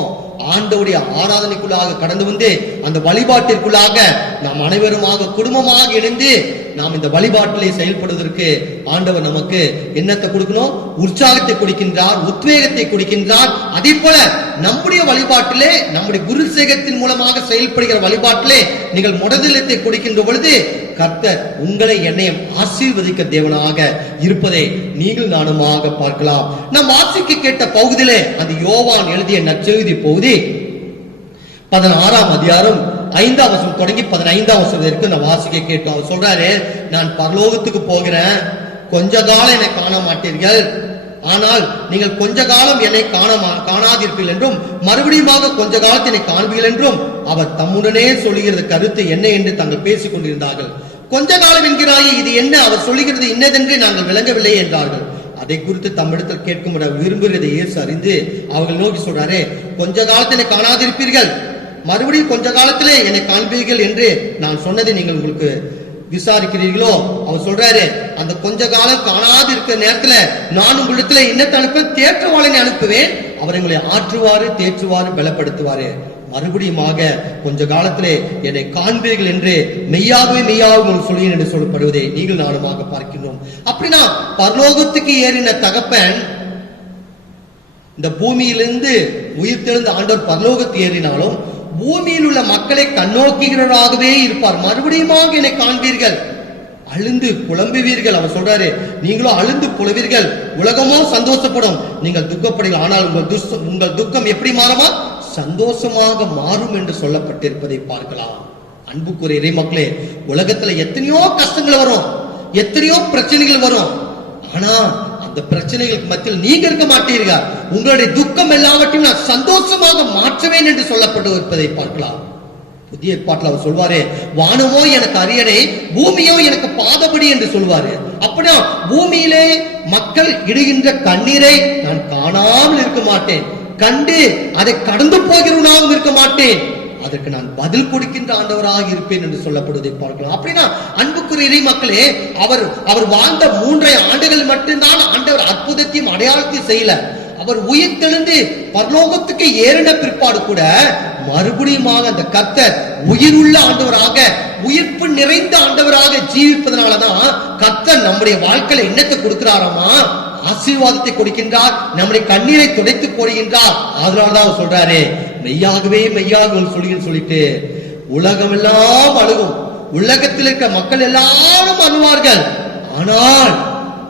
ஆண்டவருடைய ஆராதனைக்குள்ளாக கடந்து வந்து அந்த வழிபாட்டிற்குள்ளாக நாம் அனைவருமாக குடும்பமாக இணைந்து நாம் இந்த வழிபாட்டிலே செயல்படுவதற்கு ஆண்டவர் நமக்கு என்னத்தை கொடுக்கணும்? உற்சாகத்தை கொடுக்கின்றார், உத்வேகத்தை கொடுக்கின்றார். அதே போல நம்முடைய வழிபாட்டிலே, நம்முடைய குருசேகத்தின் மூலமாக செயல்படுகிற வழிபாட்டிலே நீங்கள் முதலிடத்தை கொடுக்கின்ற பொழுது கர்த்தர் உங்களை என்னையும் ஆசீர்வதிக்க தேவனாக இருப்பதை நீங்கள் நானுமாக பார்க்கலாம். நம் வாசிக்க கேட்ட பகுதியிலே அந்த யோவான் எழுதிய நற்செய்தி பகுதி 16ஆம் அதிகாரம் 5ஆம் வசனம் தொடங்கி 15ஆம் வசனம் வரைக்கும் நான் வாசிக்க கேட்டோம். அவர் சொல்றாரு, நான் பரலோகத்துக்கு போகிறேன், கொஞ்ச காலம் என்னை காண மாட்டீர்கள், ஆனால் நீங்கள் கொஞ்ச காலம் என்னை காணாதீர்கள் என்றும் மறுபடியும் கொஞ்ச காலத்தை என்னை காண்பீர்கள் என்றும் அவர் தம்முடனே சொல்லுகிறது கருத்து என்ன என்று தாங்கள் பேசிக் கொண்டிருந்தார்கள். கொஞ்ச காலம் என்கிறாயே, இது என்ன? அவர் சொல்லுகிறது இன்னதென்று நாங்கள் விளங்கவில்லை என்றார்கள். அதை குறித்து தம்மிடத்தில் கேட்கும் விரும்புகிறதை இயேசு அறிந்து அவர்கள் நோக்கி சொல்றாரு, கொஞ்ச காலத்தினை காணாதிருப்பீர்கள், மறுபடியும் கொஞ்ச காலத்திலே என்னை காண்பீர்கள் என்று நான் சொன்னதை நீங்கள் உங்களுக்கு விசாரிக்கிறீர்களோ? அவர் சொல்றாரு, அந்த கொஞ்ச காலம் காணாது இருக்கிற நேரத்துல நான் உங்களிடத்துல என்னத்தை அனுப்ப? தேற்றவாளனை அனுப்புவேன். அவர் எங்களை ஆற்றுவாரு, தேற்றுவாரு, பலப்படுத்துவாரு. மறுபடியுமாக கொஞ்ச காலத்திலே என்னை காண்பீர்கள் என்று மெய்யாகவே மெய்யாகவும் சொல்லுகிறேன் என்று சொல்லப்படுவதை நீங்கள் நானுமாக பார்க்கின்றோம். அப்படின்னா பரலோகத்துக்கு ஏறின தகப்பன் இந்த பூமியிலிருந்து உயிர் தெழுந்த ஆண்டவர் பரலோகத்து ஏறினாலும் பூமியில் உள்ள மக்களை கண்ணோக்குகிறவராகவே இருப்பார். மறுபடியுமாக என்னை காண்பீர்கள், அழுந்து புலம்புவீர்கள். அவர் சொல்றாரு, நீங்களும் அழுந்து புலவீர்கள், உலகமோ சந்தோஷப்படும், நீங்கள் துக்கப்படுங்கள், ஆனால் உங்கள் துக்கம் எப்படி மாறுமா? சந்தோஷமாக மாறும் என்று சொல்லப்பட்டிருப்பதை பார்க்கலாம். அன்புக்குரிய இறை மக்களே, உலகத்துல எத்தனையோ கஷ்டங்கள் வரும், எத்தனையோ பிரச்சனைகள் வரும். ஆனா அந்த பிரச்சனைகளுக்கு மத்தியில் நீங்க இருக்க மாட்டீர்கள். உங்களுடைய துக்கம் எல்லாவற்றையும் நான் சந்தோஷமாக மாற்றுவேன் என்று சொல்லப்பட்டு இருப்பதை பார்க்கலாம். புதிய ஏற்பாட்டில் அவர் சொல்வாரு, வானமோ எனக்கு அரியணை, பூமியோ எனக்கு பாதபடி என்று சொல்வாரு. அப்படின்னா பூமியிலே மக்கள் இடுகின்ற கண்ணீரை நான் காணாமல் இருக்க மாட்டேன், கண்டு அதை கடந்து போகிறவனாகவும் இருக்க மாட்டேன், அதற்கு நான் பதில் கொடுக்கின்ற ஆண்டவராக இருப்பேன் என்று சொல்லப்படுவதை பார்க்கலாம். அப்படின்னா அன்புக்குரிய இறை மக்களே, அவர் வாழ்ந்த 3 ஆண்டுகள் மட்டும்தான் ஆண்டவர் அற்புதத்தையும் அடையாளத்தையும் செய்யல. அவர் உயிர் தெழுந்து பரலோகத்துக்கு ஏறின பிற்பாடு கூட மறுபடியும் அந்த கர்த்தர் உயிருள்ள ஆண்டவராக, உயிர்ப்பு நிறைந்த ஆண்டவராக ஜீவிப்பதனாலதான் கர்த்தர் நம்முடைய வாழ்க்கையில என்னத்தை கொடுக்கிறாராமா? ஆசீர்வாதத்தை கொடுக்கின்றார், நம்முடைய கண்ணீரை துடைத்து போடுகின்றார். அதனாலதான் சொல்றாரு, மெய்யாகவே மெய்யாக சொல்லிட்டு உலகம் எல்லாம் அழுகும், உலகத்தில் இருக்க மக்கள் எல்லாரும் அழுவார்கள், ஆனால்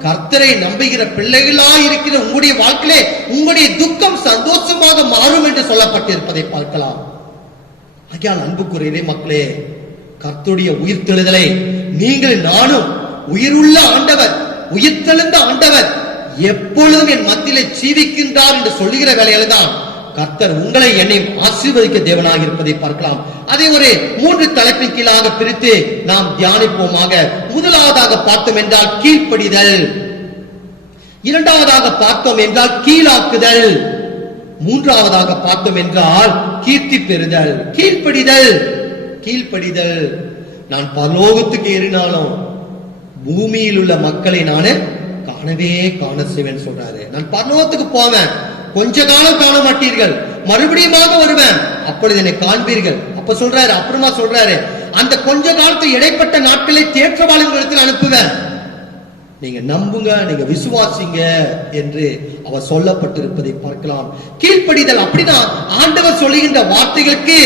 கர்த்தரை நம்புகிற பிள்ளைகளா இருக்கிற உங்களுடைய வாழ்க்கையிலே உங்களுடைய துக்கம் சந்தோஷமாக மாறும் என்று சொல்லப்பட்டிருப்பதை பார்க்கலாம். ஆகையால் அன்புக்குரிய மக்களே, கர்த்தருடைய உயிர்த்தெழுதலை நீங்கள் நானும், உயிருள்ள ஆண்டவர், உயிர்த்தெழுந்த ஆண்டவர் எப்பொழுதும் என் மத்தியிலே ஜீவிக்கின்றார் என்று சொல்லுகிற வேளையில தான் கர்த்தர் உங்களை என்னையும் ஆசீர்வதிக்க தேவனாக இருப்பதை பார்க்கலாம். அதை ஒரு 3 தலைப்பின் கீழாக பிரித்து நாம் தியானிப்போமாக. முதலாவதாக பார்த்தோம் என்றால் கீழ்ப்படிதல், இரண்டாவதாக பார்த்தோம் என்றால் கீழாக்குதல், மூன்றாவதாக பார்த்தோம் என்றால் கீர்த்தி பெறுதல். கீழ்ப்படிதல். நான் பரலோகத்துக்கு ஏறினாலும் பூமியில் உள்ள மக்களை நான் காணவே காண செய்வேன் சொல்றாரு. நான் பரலோகத்துக்கு போவேன், கொஞ்ச காலம் காண மாட்டீர்கள், மறுபடியும் வருவேன், அப்பொழுது என்னை காண்பீர்கள். அப்ப சொல்றாரு, அப்புறமா சொல்றாரு, அந்த கொஞ்ச காலத்து இடைப்பட்ட நாட்களை தேற்றவாளர்களிடத்தில் அனுப்புவேன், நீங்க நம்புங்க, நீங்க விசுவாசிங்க என்று அவர் சொல்லப்பட்டிருப்பதை பார்க்கலாம். கீழ்ப்படிதல் அப்படின்னா ஆண்டவர் சொல்லுகின்ற வார்த்தைகளுக்கு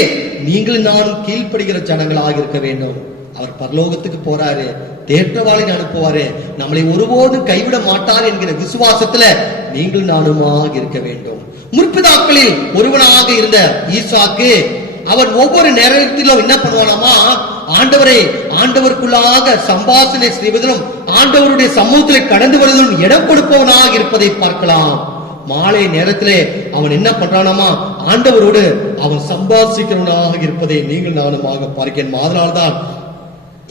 நீங்கள் நானும் கீழ்ப்படுகிற ஜனங்களாக இருக்க வேண்டும். அவர் பரலோகத்துக்கு போறாரு, தேற்றவாளின் அனுப்புவாரு, நம்மளை ஒருபோதும் கைவிட மாட்டார் என்கிற விசுவாசத்துல நீங்கள் நானுமாக இருக்க வேண்டும். முற்பிதாக்களில் ஒருவனாக இருந்த ஈசாக்கு அவர் ஒவ்வொரு நேரத்திலும் என்ன பண்ணுவானாமா, ஆண்டவரை ஆண்டவருக்குள்ளாக சம்பாஷணை செய்வதிலும் ஆண்டவருடைய சமூகத்திலே கடந்து வருவதிலும் இடம் கொடுப்பவனாக இருப்பதை பார்க்கலாம். மாலை நேரத்திலே அவன் என்ன பண்றானாமா, ஆண்டவரோடு அவன் சம்பாஷிக்கிறவனாக இருப்பதை நீங்கள் நானுமாக பார்க்கிறேன். அதனால்தான்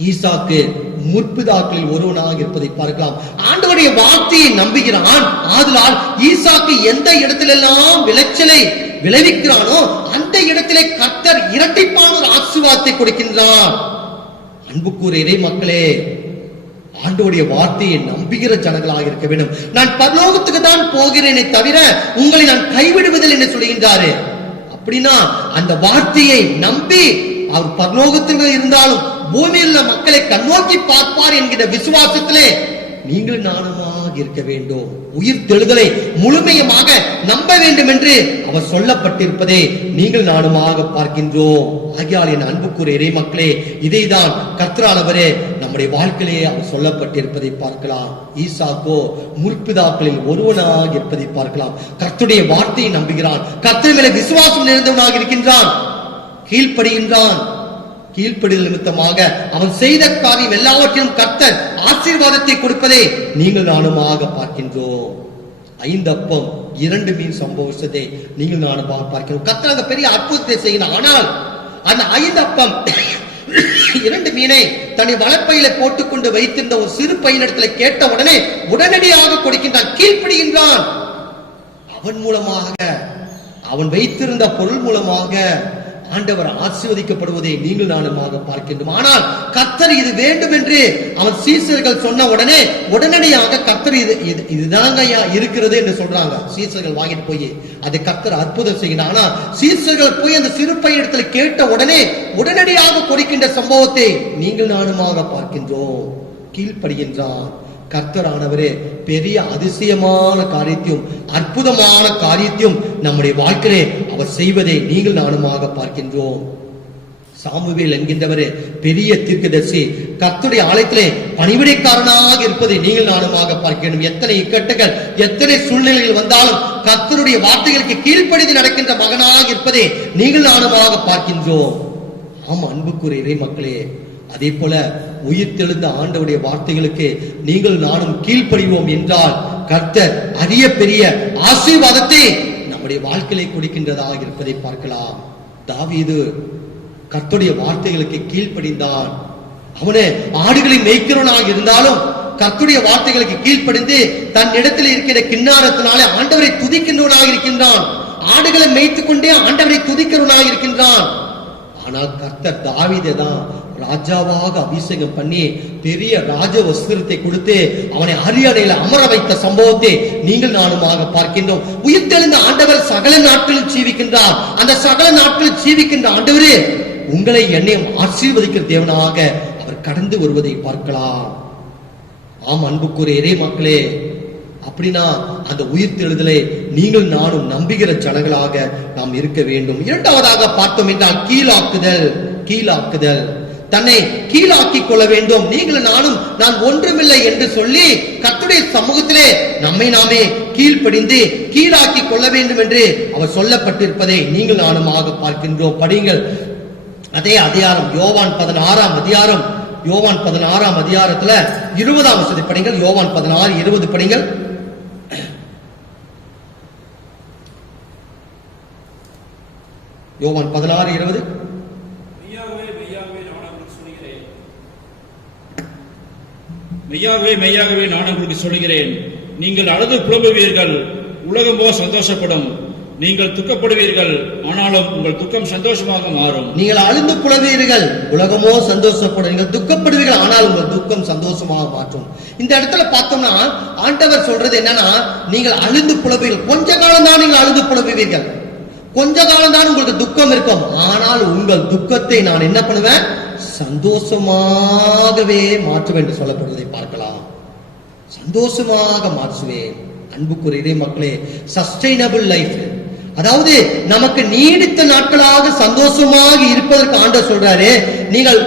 ஈசாக்கு முற்பிதாக்களில் ஒருவனாக இருப்பதை பார்க்கலாம். ஆண்டவருடைய வார்த்தையை நம்புகிறான். ஆதலால் ஈசாக்கு எந்த இடத்திலெல்லாம் விளைச்சலை விளைவிக்கிறானோ அந்த இடத்திலே கர்த்தர் இரட்டிப்பான ஒரு ஆசீர்வாதத்தை கொடுக்கின்றார். அன்புக்குரிய இறை மக்களே, ஆண்டவருடைய வார்த்தையை நம்புகிற ஜனங்களாக இருக்க வேண்டும். நான் பரலோகத்துக்கு தான் போகிறேனே தவிர உங்களை நான் கைவிடுவதில்லை என்று சொல்கின்றாரு. அப்படின்னா அந்த வார்த்தையை நம்பி அவர் பரலோகத்தில் இருந்தாலும் பூமியில் உள்ள மக்களை கண்ணோக்கி பார்ப்பார் என்கிற விசுவாசத்திலே நீங்கள் நானுமாக இருக்க வேண்டும். உயிர் தெழுதலை முழுமையமாக நம்ப வேண்டும் என்று அவர் சொல்லப்பட்டிருப்பதை நீங்கள் நானுமாக பார்க்கின்றோம். ஆகியால் என் அன்புக்குரிய இறை மக்களே, இதைதான் கர்த்தரானவரே நம்முடைய வாழ்க்கையிலே அவர் சொல்லப்பட்டிருப்பதை பார்க்கலாம். ஈசாக்கோ முற்பிதாக்களில் ஒருவனாக இருப்பதை பார்க்கலாம். கர்த்தருடைய வார்த்தையை நம்புகிறான், கர்த்தர் மேலே விசுவாசம் நிறைந்தவனாக இருக்கின்றான், கீழ்ப்படுகின்றான். கீழ்ப்படிதல் நிமித்தமாக அவன் செய்த காரியம் எல்லாவற்றிலும் கர்த்தர் ஆசீர்வாதத்தை கொடுப்பதை நீங்கள் நானுமாக பார்க்கின்றோம். 5 அப்பம் 2 மீன் சம்பவத்தை நீங்கள் நானுமாக பார்க்கிறோம். கர்த்தர் அங்க பெரிய அற்புதத்தை செய்யணும். ஆனால் அந்த 5 அப்பம் 2 மீனை தன்னை வலப்பையில போட்டுக்கொண்டு வைத்திருந்த ஒரு சிறு பையனிடத்துல கேட்ட உடனே உடனடியாக கொடுக்கின்றான், கீழ்ப்படுகின்றான். அவன் மூலமாக, அவன் வைத்திருந்த பொருள் மூலமாக ஆண்டவர் ஆசீர்வதிக்கப்படுவதை நீங்கள் நானுமாக பார்க்கின்றோம். ஆனால் கர்த்தர் இது வேண்டும் என்று அவன் சீசர்கள் சொன்ன உடனே உடனடியாக கர்த்தர் இதுதாங்க இருக்கிறது என்று சொல்றாங்க. சீசர்கள் வாங்கிட்டு போய் அதை கர்த்தர் அற்புதம் செய்கிறார். ஆனா சீசர்கள் போய் அந்த சிறு பையனிடத்துல கேட்ட உடனே உடனடியாக கொடுக்கின்ற சம்பவத்தை நீங்கள் நானுமாக பார்க்கின்றோம். கீழ்ப்படுகின்றான். கர்த்தரானவரே பெரிய அதிசயமான காரியத்தையும் அற்புதமான காரியத்தையும் நம்முடைய வாழ்க்கையிலே அவர் செய்வதை நீங்கள் நானுமாக பார்க்கின்றோம். சாமுவேல் என்கின்றவரே பெரிய தீர்க்கதரிசி கர்த்தருடைய ஆலயத்திலே பணிவிடைக்காரனாக இருப்பதை நீங்கள் நானுமாக பார்க்கணும். எத்தனை இக்கட்டுகள், எத்தனை சூழ்நிலைகள் வந்தாலும் கர்த்தருடைய வார்த்தைகளுக்கு கீழ்ப்படிந்து நடக்கின்ற மகனாக இருப்பதை நீங்கள் நானுமாக பார்க்கின்றோம். ஆமா அன்புக்குரிய இறை மக்களே, அதே போல உயிர்த்தெழுந்த ஆண்டவருடைய வார்த்தைகளுக்கு நீங்கள் நானும் கீழ்ப்படிவோம் என்றால் கர்த்தர் அரிய பெரிய ஆசீர்வாதத்தை நம்முடைய வாழ்க்கையை கொடுக்கின்றதாக இருப்பதை பார்க்கலாம். தாவீது கர்த்தருடைய வார்த்தைகளுக்கு கீழ்ப்படிந்தான். அவனே ஆடுகளை மேய்க்கிறவனாக இருந்தாலும் கர்த்தருடைய வார்த்தைகளுக்கு கீழ்ப்படிந்து தன் இடத்தில் இருக்கிற கிண்ணாரத்தினாலே ஆண்டவரை துதிக்கின்றவனாக இருக்கின்றான். ஆடுகளை மேய்த்துக் கொண்டே ஆண்டவரை துதிக்கிறவனாக இருக்கின்றான். ஆனால் கர்த்தர் தாவீதை தான் ராஜாவாக அபிஷேகம் பண்ணி பெரிய ராஜ வஸ்திரத்தை கொடுத்து அவனை அரியணையில அமர வைத்த சம்பவத்தை நீங்கள் நானுமாக பார்க்கின்றோம். உயிர்த்தெழுந்த ஆண்டவர் சகல நாட்களில் ஜீவிக்கின்றார். அந்த சகல நாட்களில் ஜீவிக்கின்ற ஆண்டவரே உங்களை என்னையும் ஆசீர்வதிக்கிற தேவனாக அவர் கடந்து வருவதை பார்க்கலாம். ஆம் அன்புக்குரிய இறை மக்களே, அப்படின்னா அந்த உயிர்த்தெழுதலை நீங்கள் நானும் நம்புகிற ஜனங்களாக நாம் இருக்க வேண்டும். இரண்டாவதாக பார்த்தோம் என்றால் கீழாக்குதல். கீழாக்குதல், தன்னை கீழாக்கிக் கொள்ள வேண்டும். நீங்கள் நானும் நான் ஒன்றுமில்லை என்று சொல்லி கர்த்தருடைய சமூகத்திலே நம்மை நாமே கீழ்ப்படிந்து கீழாக்கிக் கொள்ள வேண்டும் என்று அவர் சொல்லப்பட்டிருப்பதை நீங்கள் நானுமாக பார்க்கின்றோம். படிங்கள் அதே அதிகாரம் யோவான் 16ஆம் அதிகாரம். யோவான் 16ஆம் அதிகாரத்துல 20ஆம் வசனத்தை படிங்கள். யோவான் 16:20 படிங்கள். யோவான் 16:20. மெய்யாகவே மெய்யாகவே நான் உங்களுக்கு சொல்கிறேன், நீங்கள் அழுது புலம்புவீர்கள், உலகமோ சந்தோஷப்படும். நீங்கள் துக்கப்படுவீர்கள், ஆனாலும் உங்கள் துக்கம் சந்தோஷமாக மாறும். நீங்கள் அழுந்து புலவீர்கள், உலகமோ சந்தோஷப்படும். நீங்கள் துக்கப்படுவீர்கள், ஆனால் உங்கள் துக்கம் சந்தோஷமாக மாற்றும். இந்த இடத்துல பார்த்தோம்னா ஆண்டவர் சொல்றது என்னன்னா, நீங்கள் அழுந்து புலவீர்கள். கொஞ்ச காலம் தான் நீங்கள் அழுது புலவீர்கள், கொஞ்ச காலம் தான் உங்களுக்கு துக்கம் இருக்கும். ஆனால் உங்கள் துக்கத்தை நான் என்ன பண்ணுவேன், சந்தோஷமாகவே மாற்றுவேன் என்று சொல்லப்படுவதை பார்க்கலாம். சந்தோஷமாக மாற்றுவேன். அன்புக்குரிய இறை மக்களே, சஸ்டைனபிள் லைஃப், அதாவது நமக்கு நீடித்த நாட்களாக சந்தோஷமாக இருப்பதற்கு ஆண்டவர் சொல்றாரு.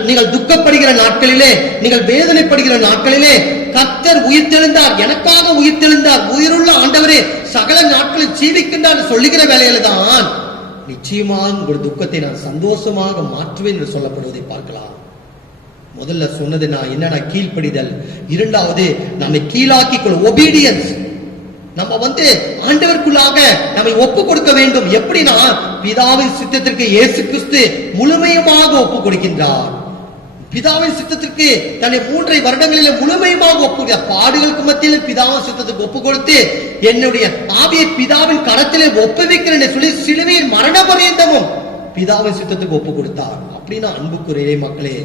நீங்கள் துக்கப்படுகிற நாட்களிலே, நீங்கள் வேதனைப்படுகிற நாட்களிலே கர்த்தர் உயிர்த்தெழுந்தார், எனக்காக உயிர்த்தெழுந்தார், உயிருள்ள ஆண்டவரே சகல நாட்களில் ஜீவிக்கின்றார் சொல்லுகிற வேலையில தான் நிச்சயமாக உங்கள் துக்கத்தை நான் சந்தோஷமாக மாற்றுவேன் என்று சொல்லப்படுவதை பார்க்கலாம். முதல்ல சொன்னது நான் என்னன்னா கீழ்ப்படிதல். இரண்டாவது நம்மை கீழாக்கிக் கொள், ஒபீடியன்ஸ். நம்ம ஆண்டவருக்குள்ளாக நம்மை ஒப்பு கொடுக்க வேண்டும். எப்படின்னா பிதாவின் சித்தத்திற்கு இயேசு கிறிஸ்து முழுமையமாக ஒப்பு கொடுக்கின்றார். பிதாவின் சித்தத்திற்கு தன்னை 3 வருடங்களிலே முழுமையமாக ஒப்பு, பாடுகளுக்கு மத்தியில் பிதாவின் சித்தத்துக்கு ஒப்பு கொடுத்து என்னுடைய ஆவியை பிதாவின் கரத்திலே ஒப்புவிக்கிறேன் சொல்லி சிலுவையின் மரண பரியந்தமும் பிதாவின் சித்தத்துக்கு ஒப்பு கொடுத்தார். அப்படின்னா அன்புக்குரிய மக்களே,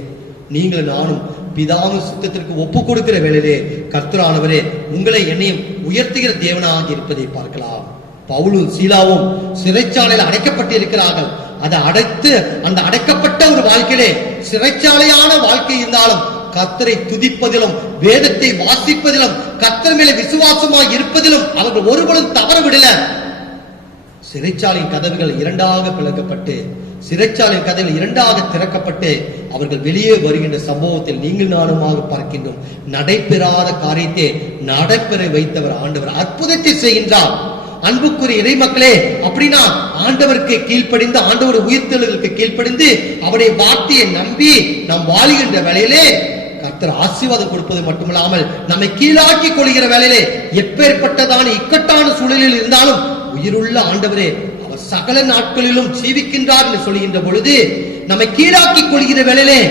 நீங்கள் நானும் பிதாவின் சித்தத்திற்கு ஒப்பு கொடுக்கிற வேளையிலே கர்த்தரானவரே உங்களை என்னையும் உயர்த்துகிற தேவனாக இருப்பதை பார்க்கலாம். பவுலும் சீலாவும் சிறைச்சாலையில் அடைக்கப்பட்டு இருக்கிறார்கள். அதை அடைத்து அந்த அடைக்கப்பட்ட ஒரு வாழ்க்கையிலே சிறைச்சாலையான வாழ்க்கை இருந்தாலும் கர்த்தரை துதிப்பதிலும் வேதத்தை வாசிப்பதிலும் கர்த்தர் மேலே விசுவாசமாக இருப்பதிலும் அவர்கள் ஒருபொழுதும் தவற விடல. சிறைச்சாலையின் கதவுகள் 2ஆக பிளக்கப்பட்டு, சிறைச்சாலையின் கதவுகள் 2ஆக திறக்கப்பட்டு அவர்கள் வெளியே வருகின்ற சம்பவத்தில் நீங்கள் நானுமாக பார்க்கின்றோம். நடைபெறாத காரியத்தை நடைபெற வைத்தவர் ஆண்டவர் அற்புதத்தை செய்கின்றார். அன்புக்குரிய இறை மக்களே, அப்படின்னா ஆண்டவருக்கு கீழ்ப்படிந்து, ஆண்டவர் உயிர்த்தெழுதலுக்கு கீழ்ப்படிந்து அவருடைய வார்த்தையை நம்பி நாம் வாழுகின்ற வேளையிலே கர்த்தர் ஆசீர்வாதம் கொடுப்பது மட்டுமல்லாமல் நம்மை கீழாக்கி கொள்கிற வேளையிலே எப்பேற்பட்டதான இக்கட்டான சூழலில் இருந்தாலும் உயிருள்ள ஆண்டவரே அவர் சகல நாட்களிலும் ஜீவிக்கின்றார் என்று சொல்கின்ற பொழுது நம்மை கீழாக்கி கொள்கிற வேளையிலே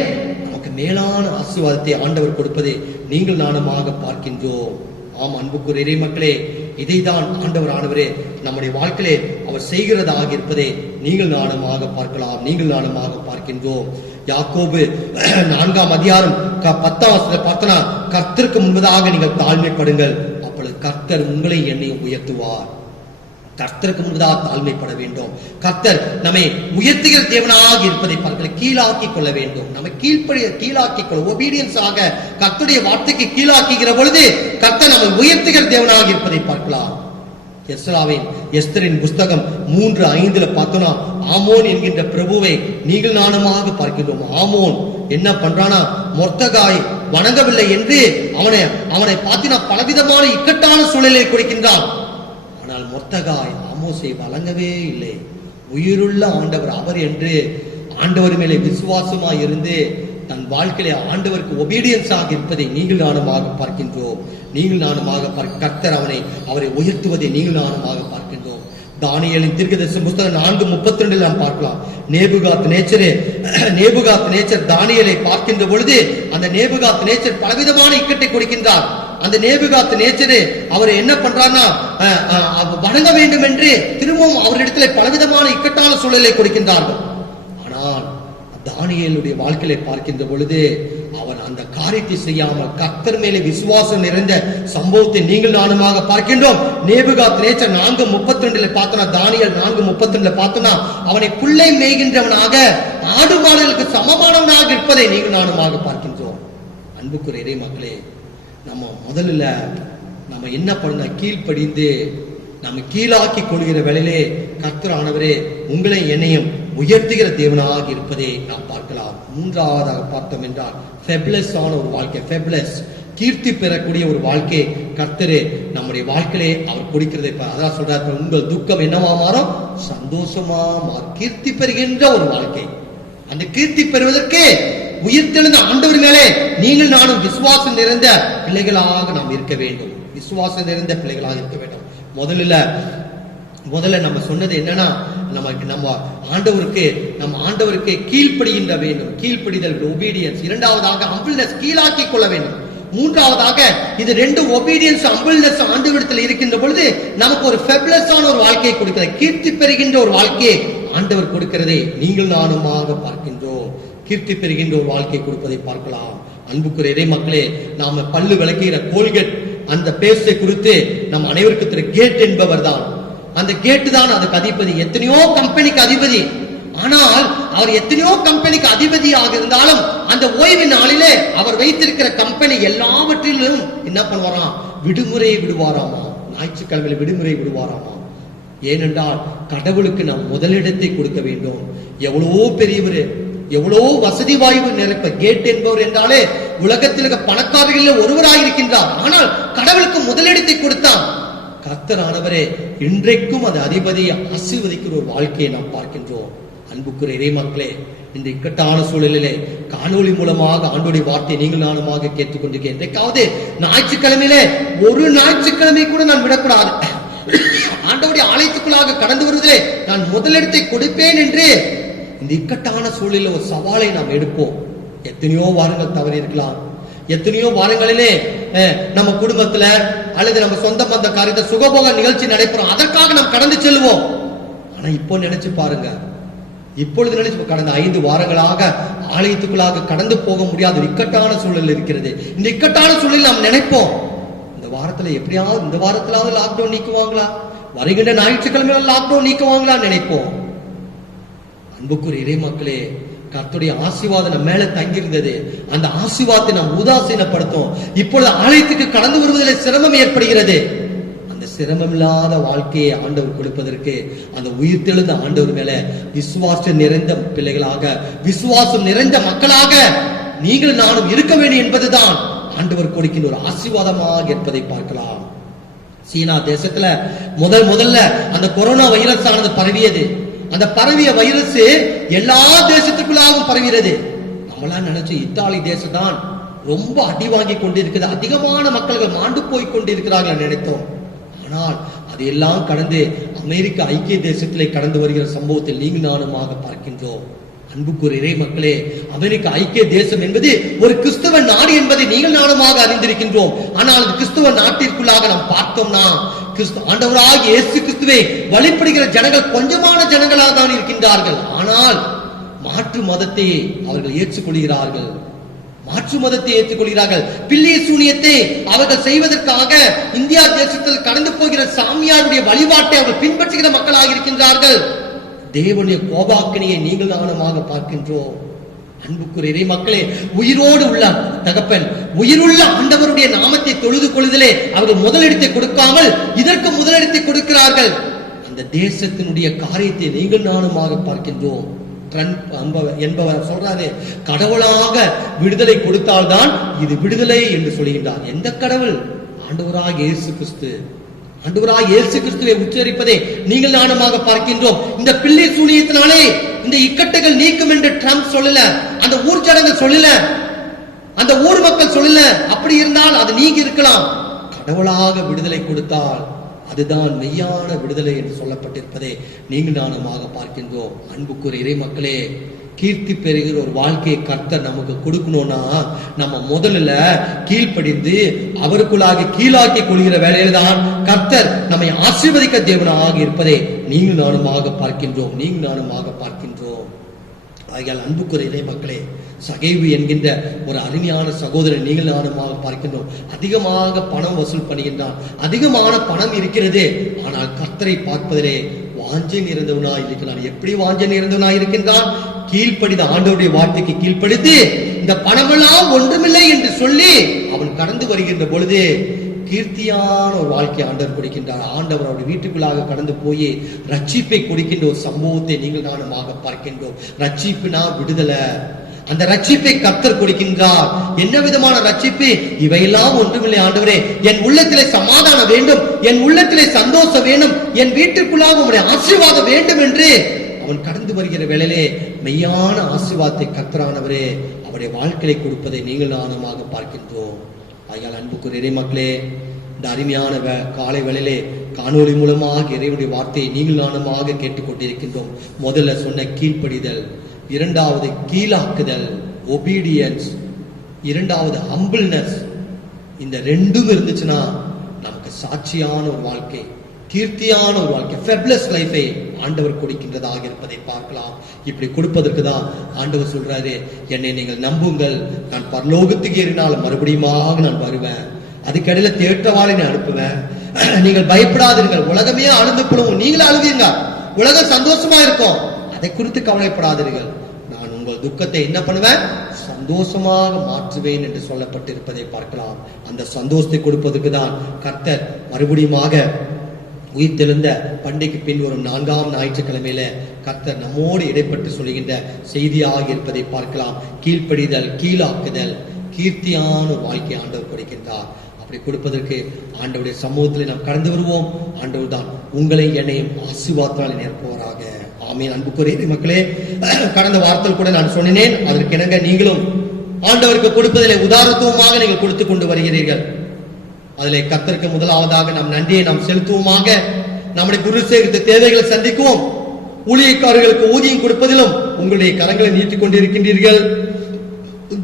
நமக்கு மேலான ஆசீர்வாதத்தை ஆண்டவர் கொடுப்பதை நீங்கள் நானுமாக பார்க்கின்றோம். ஆம் அன்புக்குரிய இறை மக்களே, இதைதான் ஆண்டவரே நம்முடைய வாழ்க்கையிலே அவர் செய்கிறதாக இருப்பதை நீங்கள் நானுமாக பார்க்கலாம், நீங்கள் நானுமாக பார்க்கின்றோம். யாக்கோபு 4ஆம் அதிகாரம் 10ஆம் வசனத்தை பார்த்தனா, கர்த்தருக்கு முன்பதாக நீங்கள் தாழ்மைப்படுங்கள், அப்பொழுது கர்த்தர் உங்களை என்னையும் உயர்த்துவார். கர்த்தருக்கு முன்பதாக தாழ்மைப்பட வேண்டும். கர்த்தர் நம்மை உயர்த்துகிற தேவனாக இருப்பதை பார்க்க கீழாக்கி கொள்ள வேண்டும். நம்ம கீழாக்கி கொள்ள ஒபீடியன்ஸ் ஆக கர்த்தருடைய வார்த்தைக்கு கீழாக்குகிற பொழுது கர்த்தர் நம்மை உயர்த்துகிற தேவனாக இருப்பதை பார்க்கலாம். எஸ்தரின் புஸ்தகம் 3:5 பார்த்தோம்னா, ஆமோன் என்கின்ற பிரபுவை நீங்கள் நானுமாக பார்க்கின்றோம். ஆமோன் என்ன பண்றானா, மொர்தெகாய் வணங்கவில்லை என்று அவனை பார்த்தினா பலவிதமான இக்கட்டான சூழலை கொடுக்கின்றான். ஆனால் மொர்தெகாய் ஆமோஸை வழங்கவே இல்லை. உயிருள்ள ஆண்டவர் அவர் என்று ஆண்டவர் மேலே விசுவாசமாய் இருந்து தன் வாழ்க்கையிலே ஆண்டவருக்கு ஒபீடியன்ஸ் ஆக இருப்பதை நீங்கள் நானுமாக பார்க்கின்றோம். நீங்கள் நானுமாக கர்த்தர் அவரை உயர்த்துவதை நீங்கள் நானுமாக பார்க்கின்றோம். தானியேலின் தீர்க்கதரிசன புஸ்தகம் 4:32 நாம் பார்க்கலாம். நேபுகாத் நேச்சர் தானியேலை பார்க்கின்ற பொழுது அந்த நேபுகாத் நேச்சர் பலவிதமான இக்கட்டை கொடுக்கின்றார். அந்த நேபுகாத் நேச்சர் அவர் என்ன பண்றார்னா, வணங்க வேண்டும் என்று திரும்பவும் அவரிடத்துல பலவிதமான இக்கட்டான சூழலை கொடுக்கின்றார்கள். ஆனால் தானியேலுடைய வாழ்க்கையை பார்க்கின்ற பொழுது அவன் அந்த காரியத்தை செய்யாமல் கர்த்தர் மேலே விசுவாசம் நிறைந்த சம்பவத்தை நீங்கள் நானுமாக பார்க்கின்றோம். நேபுகாத் நேச்சர் 4:32 பார்த்தோம்னா, தானியேல் 4:32 பார்த்தோம்னா, அவனை புல்லை மேய்கின்றவனாக ஆடு மாடுகளுக்கு சமமானவனாக இருப்பதை நீங்கள் நானுமாக பார்க்கின்றோம். அன்புக்குரிய இறை மக்களே, நம்ம முதல்ல நம்ம என்ன பண்ண கீழ்ப்படிந்து நம்ம கீழாக்கி கொள்கிற வேளையிலே கர்த்தரானவரே உங்களை என்னையும் உயர்த்துகிற தேவனாக இருப்பதை நாம் பார்க்கலாம். 3ஆவதாக பார்த்தோம் என்றால் ஃபெப்லஸ் ஆன ஒரு வாழ்க்கை, ஃபெப்லஸ் கீர்த்தி பெறக்கூடிய ஒரு வாழ்க்கை கர்த்தரே நம்முடைய வாழ்க்கையிலே அவர் கொடுக்கிறது. அதான் சொல்றாரு, உங்கள் துக்கம் என்னவா மாறும், சந்தோஷமா மாறும். கீர்த்தி பெறுகின்ற ஒரு வாழ்க்கை. அந்த கீர்த்தி பெறுவதற்கு உயிர்த்தெழுந்த ஆண்டவர் மேலே நீங்கள் நானும் விசுவாசம் நிறைந்த பிள்ளைகளாக நாம் இருக்க வேண்டும். விசுவாசம் நிறைந்த பிள்ளைகளாக இருக்க வேண்டும். முதல்ல நம்ம சொன்னது என்னன்னா, நம்ம ஆண்டவருக்கு கீழ்ப்படிகின்ற வேண்டும், கீழ்ப்படிதல் ஒபீடியன்ஸ். இரண்டாவதாக ஹம்பிள்னஸ், கீழாக்கி கொள்ள வேண்டும். மூன்றாவதாக இது 2 ஒபீடியன்ஸ் ஹம்பிள்னஸ் ஆண்டவரிடத்தில் இருக்கின்ற பொழுது நமக்கு ஒரு ஃபெப்லஸ் ஆன ஒரு வாழ்க்கையை கொடுக்கிறது, கீர்த்தி பெறுகின்ற ஒரு வாழ்க்கையை ஆண்டவர் கொடுக்கிறதை நீங்கள் நானுமாக பார்க்கின்றோம். கீர்த்தி பெறுகின்ற ஒரு வாழ்க்கை கொடுப்பதை பார்க்கலாம். அன்புக்குரிய இறை மக்களே, நாம பல்லு விளக்குகிற கோல்கேட் அந்த பேஸ்டை குறித்து நம் அனைவருக்கு திரு கேட் என்பவர் தான். அந்த கேட்டு தான் அதுக்கு அதிபதி, எத்தனையோ கம்பெனிக்கு அதிபதி. ஆனால் அவர் எத்தனையோ கம்பெனிக்கு அதிபதியாக இருந்தாலும் அந்த ஓய்வு நாளிலே அவர் வைத்திருக்கிற கம்பெனி எல்லாவற்றிலும் என்ன பண்ணுவாராம், விடுமுறையை விடுவாராமா, ஞாயிற்றுக்கிழமையில விடுமுறை விடுவாராமா. ஏனென்றால் கடவுளுக்கு நாம் முதலிடத்தை கொடுக்க வேண்டும். எவ்வளவோ பெரியவர், எவ்வளவோ வசதி வாய்ப்பு நிறைப்ப கேட் என்பவர் என்றாலே உலகத்தில் இருக்க பணக்காரர்கள் ஒருவராக இருக்கின்றார். ஆனால் கடவுளுக்கு முதலிடத்தை கொடுத்தான். கர்த்தரானவரே இன்றைக்கும் அந்த அதிபதியை ஆசீர்வதிக்கிற ஒரு வாழ்க்கையை நாம் பார்க்கின்றோம். அன்புக்குரிய இறை மக்களே, இந்த இக்கட்டான சூழலிலே காணொளி மூலமாக ஆண்டோடைய வார்த்தையை நீங்கள் நானுமாக கேட்டுக்கொண்டிருக்கேன். இன்றைக்காவது ஞாயிற்றுக்கிழமையிலே ஒரு ஞாயிற்றுக்கிழமை கூட நான் விடக்கூடாது, ஆண்டவருடைய ஆலயத்துக்குள்ளாக கடந்து வருவதிலே நான் முதலிடத்தை கொடுப்பேன் என்று இந்த இக்கட்டான சூழலில் ஒரு சவாலை நாம் எடுப்போம். எத்தனையோ வாரங்கள் தவறி இருக்கலாம், எத்தனையோ வாரங்களிலே நம்ம குடும்பத்துல அல்லது நம்ம சொந்த பந்த காரியத்தை சுகபோக நிகழ்ச்சி நடைபெறும், அதற்காக நாம் கடந்து செல்வோம். ஆனா இப்போ நினைச்சு பாருங்க, இப்பொழுது நினைச்சு கடந்த 5 வாரங்களாக ஆலயத்துக்குள்ளாக கடந்து போக முடியாத ஒரு இக்கட்டான சூழல் இருக்கிறது. இந்த இக்கட்டான சூழலில் நாம் நினைப்போம், இந்த வாரத்துல எப்படியாவது இந்த வாரத்திலாவது லாக்டவுன் நீக்குவாங்களா, வருகின்ற ஞாயிற்றுக்கிழமை லாக்டவுன் நீக்குவாங்களா நினைப்போம். அன்புக்குரிய இறை மக்களே, கர்த்தருடைய ஆசீர்வாதம் நம்ம மேல தங்கியிருந்தது. அந்த ஆசீர்வாதத்தை நாம் உதாசீனப்படுத்தும். இப்பொழுது ஆலயத்துக்கு கடந்து வருவதில் சிரமம் ஏற்படுகிறது. அந்த சிரமம் இல்லாத வாழ்க்கையை ஆண்டவர் கொடுப்பதற்கு அந்த உயிர்த்தெழுந்த ஆண்டவர் மேல விசுவாசம் நிறைந்த பிள்ளைகளாக, விசுவாசம் நிறைந்த மக்களாக நீங்கள் நானும் இருக்க வேண்டும் என்பதுதான் ஆண்டவர் கொடுக்கின்ற ஒரு ஆசீர்வாதமாக இருப்பதை பார்க்கலாம். சீனா தேசத்துல முதல்ல அந்த கொரோனா வைரஸ் ஆனது பரவியது. அந்த பரவிய வைரஸ் எல்லா தேசத்துக்குள்ளாகவும் பரவிறது. நம்மளா நினைச்சு இத்தாலி தேசம் தான் ரொம்ப அடி வாங்கி கொண்டிருக்கிறது, அதிகமான மக்கள்கள் மாண்டு போய் கொண்டிருக்கிறார்கள் நினைத்தோம். ஆனால் அதையெல்லாம் கடந்து அமெரிக்க ஐக்கிய தேசத்திலே கடந்து வருகிற சம்பவத்தில் நீங்கள் நானுமாக பார்க்கின்றோம். அன்புக்குரிய இறை மக்களே, அமெரிக்க ஐக்கிய தேசம் என்பது ஒரு கிறிஸ்தவ நாடு என்பதை நீங்கள் நானுமாக அறிந்திருக்கின்றோம். ஆனால் அந்த கிறிஸ்தவ நாட்டிற்குள்ளாக நாம் பார்த்தோம்னா ஆண்டவராக இயேசு கிறிஸ்துவை வழிபடுகிற ஜனங்கள் கொஞ்சமான ஜனங்களாக தான் இருக்கின்றார்கள். ஆனால் மாற்று மதத்தை அவர்கள் ஏற்றுக்கொள்கிறார்கள், மாற்று மதத்தை ஏற்றுக்கொள்கிறார்கள். பில்லிய சூனியத்தை அவர்கள் செய்வதற்காக இந்தியா தேசத்தில் கடந்து போகிற சாமியாருடைய வழிபாட்டை அவர்கள் பின்பற்றுகிற மக்களாக இருக்கின்றார்கள். தேவனுடைய கோபாக்கினையை நீங்கள் நானுமாக பார்க்கின்றோம். அன்புக்குரிய இறை மக்களே, உயிரோடு உள்ள தகப்பன், உயிருள்ள ஆண்டவருடைய நாமத்தை தொழுது கொள்ளுதலே அவர்கள் முதலிடத்தை கொடுக்காமல் இதற்கு முதலிடத்தை கொடுக்கிறார்கள். அந்த தேசத்தினுடைய காரியத்தை நீங்கள் நானுமாக பார்க்கின்றோம். என்பவர் சொல்றாரு, கடவுளாக விடுதலை கொடுத்தால்தான் இது விடுதலை என்று சொல்கின்றார். எந்த கடவுள்? ஆண்டவராக இயேசு கிறிஸ்து. ஆண்டவராக இயேசு கிறிஸ்துவை உச்சரிப்பதை நீங்கள் நானுமாக பார்க்கின்றோம். இந்த பிள்ளை சூனியத்தினாலே இந்த இக்கட்டுகள் நீக்கும் என்று ட்ரம்ப் சொல்லல, அந்த ஊர் ஜனங்கள் சொல்லல, அந்த ஊர் மக்கள் சொல்லல. அப்படி இருந்தால் அது நீங்க இருக்கலாம். கடவுளாக விடுதலை கொடுத்தால் அதுதான் மெய்யான விடுதலை என்று சொல்லப்பட்டிருப்பதை நீங்கள் நானுமாக பார்க்கின்றோம். அன்புக்குரிய இறை மக்களே, கீர்த்தி பெறுகிற ஒரு வாழ்க்கையை கர்த்தர் நமக்கு கொடுக்கணும்னா நம்ம முதல்ல கீழ்ப்படிந்து அவருக்குள்ளாக கீழாக்கி கொள்கிற வேலையில தான் கர்த்தர் நம்மை ஆசீர்வதிக்க தேவனாக இருப்பதை நீங்கள் நானுமாக பார்க்கின்றோம், நீங்கள் நானுமாக பார்க்கின்றோம். ஆகையால் அன்புக்குரிய இறை மக்களே, சகைவு என்கின்ற ஒரு அருமையான சகோதரன் நீங்கள் நானுமாக பார்க்கின்றோம். அதிகமாக பணம் வசூல் பண்ணுகின்றான், அதிகமான பணம் இருக்கிறது. ஆனால் கர்த்தரை பார்ப்பதிலே வாஞ்சை நிறைந்தவனாய் இருக்கிறான். எப்படி வாஞ்சை நிறைந்தவனாய் இருக்கின்றான்? கீழ்ப்படித ஆண்டவருடைய வார்த்தைக்கு கீழ்ப்படித்து இந்த பணமெல்லாம் ஒன்றுமில்லை என்று சொல்லி அவன் கடந்து வருகின்ற பொழுது கீர்த்தியான ஒரு வாழ்க்கை ஆண்டவர் கொடுக்கின்றார். ஆண்டவர் அவருடைய வீட்டுக்குள்ளாக கடந்து போய் ரட்சிப்பை கொடுக்கின்ற ஒரு சம்பவத்தை நீங்கள் நானுமாக பார்க்கின்றோம். ரட்சிப்புனா விடுதலை. அந்த ரட்சிப்பை கர்த்தர் கொடுக்கின்றார். என்ன விதமான ரட்சிப்பு? இவையெல்லாம் ஒன்றுமில்லை ஆண்டவரே, என் உள்ளத்திலே சமாதானம் வேண்டும், என் உள்ளத்திலே சந்தோஷம் வேண்டும், என் வீட்டுக்குள்ளாக உங்களுடைய ஆசீர்வாதம் வேண்டும் என்று அவன் கடந்து வருகிற வேளையிலே மெய்யான ஆசீர்வாதத்தை கர்த்தரானவரே அவருடைய வாழ்க்கையை கொடுப்பதை நீங்கள் நானுமாக பார்க்கின்றோம். ஆகையால் அன்புக்குரிய இறை மக்களே, இந்த அருமையான காலை வேளையிலே காணொலி மூலமாக இறைவனுடைய வார்த்தையை நீங்கள் நானுமாக கேட்டுக்கொண்டிருக்கின்றோம். முதல்ல சொன்ன கீழ்ப்படிதல், இரண்டாவது கீழாக்குதல் ஒபீடியன்ஸ், இரண்டாவது ஹம்பிள்னஸ். இந்த ரெண்டும் இருந்துச்சுன்னா நமக்கு சாட்சியான ஒரு வாழ்க்கை, கீர்த்தியான ஒரு வாழ்க்கை, ஃபெப்லஸ் லைஃபை ஆண்டவர் கொடுக்கின்றதாக இருப்பதை பார்க்கலாம். இப்படி கொடுப்பதற்கு தான் ஆண்டவர் சொல்றாரு, என்னை நீங்கள் நம்புங்கள், நான் பரலோகத்துக்கு ஏறினாலும் மறுபடியும் நான் வருவேன், அதுக்கடையில தேற்றவாளை நான் அனுப்புவேன், நீங்கள் பயப்படாதீர்கள், உலகமே அழுந்து போடுவோம், நீங்களும் அழுவீங்க, உலகம் சந்தோஷமா இருக்கும், அதை குறித்து கவலைப்படாதீர்கள், நான் உங்கள் துக்கத்தை என்ன பண்ணுவேன், சந்தோஷமாக மாற்றுவேன் என்று சொல்லப்பட்டிருப்பதை பார்க்கலாம். அந்த சந்தோஷத்தை கொடுப்பதற்கு தான் கர்த்தர் மறுபடியும் உயிர்த்தெழுந்த பண்டிகைக்கு பின் வரும் 4ஆம் ஞாயிற்றுக்கிழமையில கர்த்தர் நம்மோடு இடைப்பட்டு சொல்லுகின்ற செய்தியாக இருப்பதை பார்க்கலாம். கீழ்ப்படிதல், கீழாக்குதல், கீர்த்தியான வாழ்க்கை ஆண்டவர் கொடுக்கின்றார். அப்படி கொடுப்பதற்கு ஆண்டவருடைய சமூகத்தில் நாம் கடந்து வருவோம். ஆண்டவர் தான் உங்களை என்னையும் ஆசீர்வாதத்தால் நிரப்புவாராக. ஆமென். அன்புக்குரிய மக்களே, கடந்த வாரத்தில் கூட நான் சொன்னேன், அதற்கு இணங்க நீங்களும் ஆண்டவருக்கு கொடுப்பதிலே உதாரணத்துவமாக நீங்கள் கொடுத்து கொண்டு வருகிறீர்கள். அதிலே கர்த்தருக்கு முதலாவதாக நாம் நன்றியை நாம் செலுத்துவோமாக. நம்முடைய குரு சேகரித்த தேவைகளை சந்திக்குவோம். ஊழியக்காரர்களுக்கு ஊதியம் கொடுப்பதிலும் உங்களுடைய கரங்களை நீட்டிக் கொண்டிருக்கின்றீர்கள்.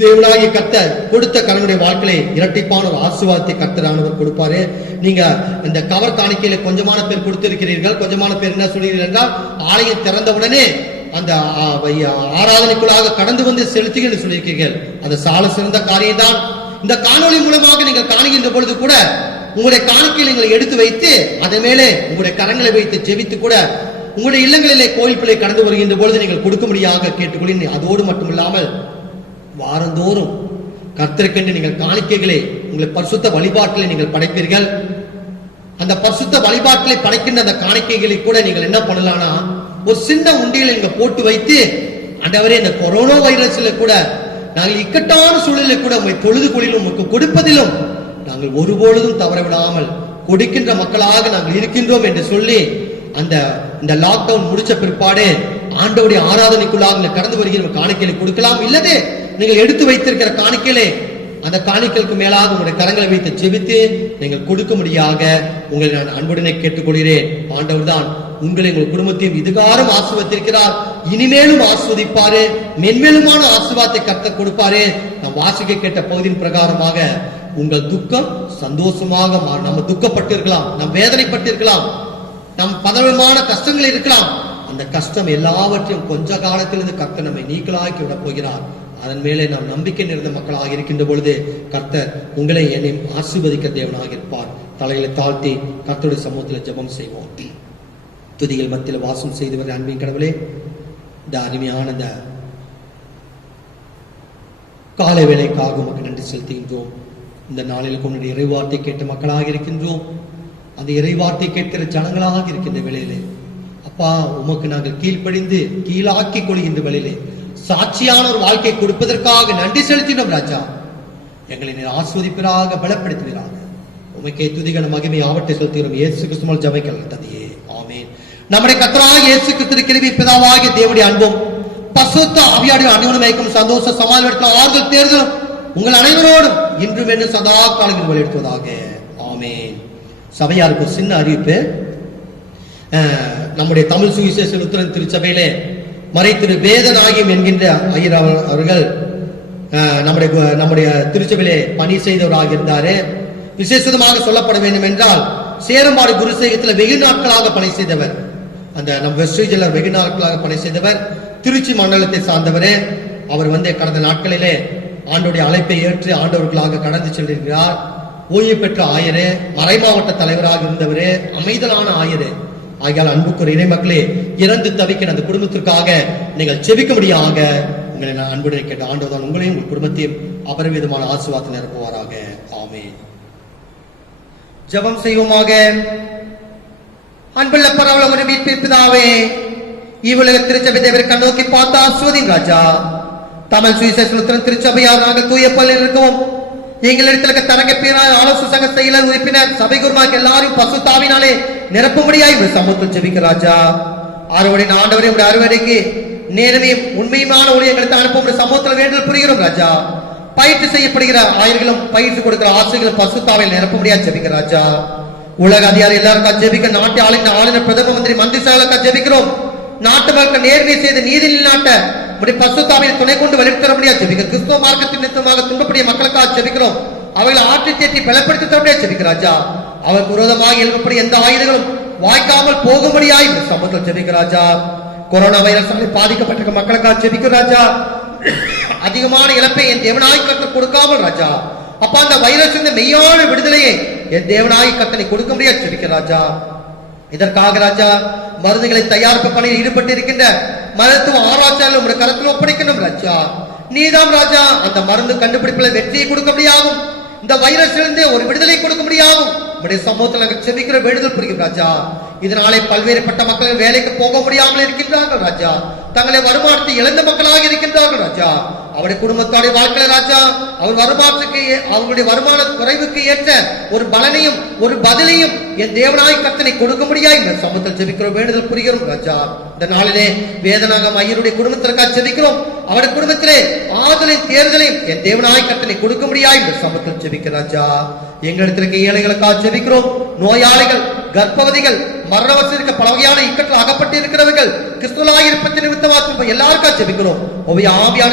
தேவனாகிய கர்த்தர் கொடுத்த கரங்களுடைய வாழ்க்கையை இரட்டிப்பான ஒரு ஆசீர்வாதத்தை கர்த்தரானவர் கொடுப்பாரு. நீங்க இந்த கவர் காணிக்கையில கொஞ்சமான பேர் கொடுத்திருக்கிறீர்கள். கொஞ்சமான பேர் என்ன சொல்கிறீர்கள் என்றால், ஆலயம் திறந்தவுடனே அந்த ஆராதனைக்குள்ளாக கடந்து வந்து செலுத்துங்கள் சொல்லியிருக்கிறீர்கள். அது சால சிறந்த காரியம் தான். இந்த காணொலி மூலமாக நீங்கள் காணுகின்ற பொழுது கூட உங்களுடைய காணிக்கையை நீங்கள் எடுத்து வைத்து அதன் மேலே உங்களுடைய கரங்களை வைத்து ஜெபித்து கூட உங்களுடைய இல்லங்களிலே கோயில் பிள்ளை கடந்து வருகின்ற பொழுது நீங்கள் கொடுக்கும்படியாக கேட்டுக்கொள்ள. அதோடு மட்டுமில்லாமல் வாரந்தோறும் கர்த்தருக்கென்று நீங்கள் காணிக்கைகளை உங்களை பரிசுத்த வழிபாட்டிலே நீங்கள் படைப்பீர்கள். அந்த பரிசுத்த வழிபாட்டிலே படைக்கின்ற அந்த காணிக்கைகளை கூட நீங்கள் என்ன பண்ணலாம்னா, ஒரு சின்ன உண்டியலை நீங்க போட்டு வைத்து, ஆண்டவரே இந்த கொரோனா வைரஸ்ல கூட நாங்கள் இக்கட்டான சூழலில் கூட உங்களை தொழுது கொள்ளிலும் உங்களுக்கு கொடுப்பதிலும் நாங்கள் ஒருபொழுதும் தவற விடாமல் கொடுக்கின்ற மக்களாக நாங்கள் இருக்கின்றோம் என்று சொல்லி இந்த லாக்டவுன் முடிச்ச பிற்பாடு ஆண்டவருடைய ஆராதனைக்குள்ளாக கடந்து வருகிற காணிக்கைகளை கொடுக்கலாம். இல்லது நீங்கள் எடுத்து வைத்திருக்கிற காணிக்கையிலே அந்த காணிக்கைக்கு மேலாக உங்களுடைய கரங்களை வைத்து ஜெபித்து நீங்கள் கொடுக்கும்படியாக உங்களை நான் அன்புடனே கேட்டுக்கொள்கிறேன். ஆண்டவர் தான் உங்களை உங்கள் குடும்பத்தையும் இதுகாரம் ஆசீர்வதித்திருக்கிறார். இனிமேலும் ஆஸ்வதிப்பாரு. மென்மேலுமான ஆசீர்வாதத்தை கர்த்தர் கொடுப்பாரு. நாம் வாசிக்க கேட்ட பகுதியின் பிரகாரமாக உங்கள் துக்கம் சந்தோஷமாக நம்ம துக்கப்பட்டிருக்கலாம், நம் வேதனைப்பட்டிருக்கலாம், நம் பலவிதமான கஷ்டங்கள் இருக்கலாம். அந்த கஷ்டம் எல்லாவற்றையும் கொஞ்ச காலத்திலிருந்து கர்த்தர் நம்மை நீக்கலாக்கி விட போகிறார். அதன் மேலே நாம் நம்பிக்கை நிறைந்த மக்களாக இருக்கின்ற பொழுது கர்த்தர் உங்களை என்னை ஆசீர்வதிக்க தேவனாக இருப்பார். தலைகளை தாழ்த்தி கர்த்தருடைய சமூகத்தில் ஜெபம் செய்வோம். துதிகள் மத்தியில் வாசம் செய்தவர் அன்பின் கடவுளே, இந்த அருமையான இந்த காலை வேளைக்காக உமக்கு நன்றி செலுத்துகின்றோம். இந்த நாளில் உன்னுடைய இறைவார்த்தை கேட்ட மக்களாக இருக்கின்றோம். அந்த இறைவார்த்தை கேட்கிற ஜனங்களாக இருக்கின்ற வேளையிலே அப்பா உமக்கு நாங்கள் கீழ்ப்படிந்து கீழாக்கி கொள்கின்ற வேளையிலே சாட்சியான ஒரு வாழ்க்கை கொடுப்பதற்காக நன்றி செலுத்தினோம். ராஜா, எங்களை நீர் ஆஸ்வதிப்பீராக, பலப்படுத்துவீராக. உமக்கே துதிகள் மகிமை ஆவட்டை செலுத்துகிறோம். இயேசு கிறிஸ்துவின் ஜெபங்கள் தந்தையே, ஆமென். நம்முடைய கர்த்தராகிய இயேசு கிறிஸ்து கிருபை பிதாவாகிய தேவனுடைய அன்பும் பரிசுத்த ஆவியானவருடைய அனுகிரகமும் சந்தோஷ சமாதானத்தில் ஆறுதல் தேர்தலும் உங்கள் அனைவரோடும் இன்றும் என்று சதா காலங்களில் வழிநடத்துவதாக. ஆமென். சபையாருக்கு ஒரு சின்ன அறிவிப்பு. நம்முடைய தமிழ் சுவிசேஷ லுத்தரன் திருச்சபையிலே மறைத்திரு வேதநாயகம் என்கின்ற ஐயர் அவர்கள் நம்முடைய திருச்சபையிலே பணி செய்தவராக இருந்தாரு. விசேஷமாக சொல்லப்பட வேண்டும் என்றால் சேரம்பாடு குருசேகத்தில் வெகு நாட்களாக பணி செய்தவர். அந்த நம் வெஸ்ட்ரீஜில் வெகு நாட்களாக பணி செய்தவர். திருச்சி மண்டலத்தை சார்ந்தவர். அவர் கடந்த நாட்களிலே ஆண்டோடைய அழைப்பை ஏற்று ஆண்டவர்களாக கடந்து சென்றிருக்கிறார். ஓய்வு பெற்ற ஆயரு, மறைமாவட்ட தலைவராக இருந்தவர், அமைதலான ஆயரு. ஆகியால் அன்புக்குரிய இறை மக்களே, இறந்து தவிக்கிற அந்த குடும்பத்திற்காக நீங்கள் செபிக்கும்படியாக உங்களை நான் அன்புடன் கேட்ட ஆண்டவர் தான் உங்களையும் உங்கள் குடும்பத்தையும் அபரிவிதமான ஆசீர்வாதத்தை நிரப்புவாராக. ஆமென். ஜெபம் செய்வோமாக. அன்புள்ள பரவலவரை மீட்பிதாவே, இவ்வுலக திருச்சபை தேவரை கண்ணோக்கி பார்த்து ஆசீர்வதிங்க ராஜா. தமிழ் சுவிசேஷ லுத்தரன் திருச்சபையார் நாங்கள் தூய பள்ளியில் இருக்கவும் எங்களிடத்தில் தரங்க பேராய் ஆலோசனை சங்க செயலர் உறுப்பினர் சபை குருமாக்கு எல்லாரும் பசுத்தாவினாலே நிரப்பும்படியாய் சமூகத்தில் ஜெபிக்க ராஜா. ஆறுவடின் ஆண்டவரை உடைய அறுவடைக்கு நேரமையும் உண்மையுமான ஊழியர்களுக்கு அனுப்பும் சமூகத்தில் வேண்டல் புரிகிறோம் ராஜா. பயிற்சி செய்யப்படுகிற ஆயர்களும் பயிற்சி கொடுக்கிற ஆசிரியர்களும் பசுத்தாவில் நிரப்பும்படியா ஜெபிக்க ராஜா. உலக அதிகாரி எல்லாருக்கா ஜெபிக்க, நாட்டு ஆளுநர் பிரதம மந்திரி மந்திரி சபைகளுக்கா ஜெபிக்கிறோம். நாட்டு மக்கள் நேர்மை செய்த நீதி நாட்ட பசுத்தாவின் துணை கொண்டு வலியுறுத்தபடியா ஜெபிக்கிறோம். கிறிஸ்துவ மார்க்கத்தின் நிமித்தமாக துன்பப்படிய மக்களுக்காக ஜெபிக்கிறோம். அவர்களை ஆற்றி தேற்றி பலப்படுத்தி தரப்படியா ஜெபிக்க ராஜா. அவருக்கு விரோதமாக எழுப்பப்படிய எந்த ஆயுதங்களும் வாய்க்காமல் போகும்படியாய் சமூகத்தில் ஜெபிக்க ராஜா. கொரோனா வைரஸால் பாதிக்கப்பட்ட மக்களுக்காக ஜெபிக்க ராஜா. அதிகமான இழப்பை என் தேவனாய் கர்த்தர் கொடுக்காமல் ராஜா. அப்ப அந்த வைரஸ் மெய்யான விடுதலையை என் தேவனாய் கர்த்தனை கொடுக்க முடியாது ஜெபிக்க ராஜா. இதற்காக ராஜா மருந்துகளை தயாரிப்பு பணியில் ஈடுபட்டு இருக்கின்ற மருத்துவ ஆராய்ச்சியாளர் உங்களுடைய கருத்தில் ஒப்படைக்கணும் ராஜா. நீதான் ராஜா அந்த மருந்து கண்டுபிடிப்பில் வெற்றியை கொடுக்க முடியாகும், இந்த வைரஸ் இருந்து ஒரு விடுதலை கொடுக்க முடியாகும். உங்களுடைய சமூகத்தில் நாங்கள் செபிக்கிற வேண்டுதல் புரியும் ராஜா. இதனாலே பல்வேறுபட்ட மக்கள் வேலைக்கு போக முடியாமல் இருக்கின்றார்கள் ராஜா. தங்களை வருமானத்தை இழந்த மக்களாக இருக்கின்றார்கள் ராஜா. அவருடைய குடும்பத்தோடைய வாழ்க்கையில ராஜா அவர் அவருடைய வருமான குறைவுக்கு ஏற்ற ஒரு பலனையும் ஒரு பதிலையும் என் தேவனாய் கர்த்தனை கொடுக்க முடியாது இந்த சமூகத்தில் ஜெபிக்கிறோம், வேண்டுதல் புரிகிறோம் ராஜா. இந்த நாளிலே வேதனாகம் ஐயருடைய குடும்பத்திற்காக ஜெபிக்கிறோம். அவருடைய குடும்பத்திலே ஆதலின் தேர்தலையும் என் தேவனாய் கர்த்தனை கொடுக்க முடியாது இந்த சமூகத்தில் ஜெபிக்கிறோம் ராஜா. எங்களிடத்திற்கு ஏழைகளுக்காக ஜெபிக்கிறோம். நோயாளிகள், கர்ப்பவதிகள், மரணவசதி இருக்க பல வகையான இக்கட்டில் அகப்பட்டு இருக்கிறவர்கள், கிறிஸ்துவாய் இருப்பது நிமித்தமாக எல்லாருக்காக ஜெபிக்கிறோம். ஆவியான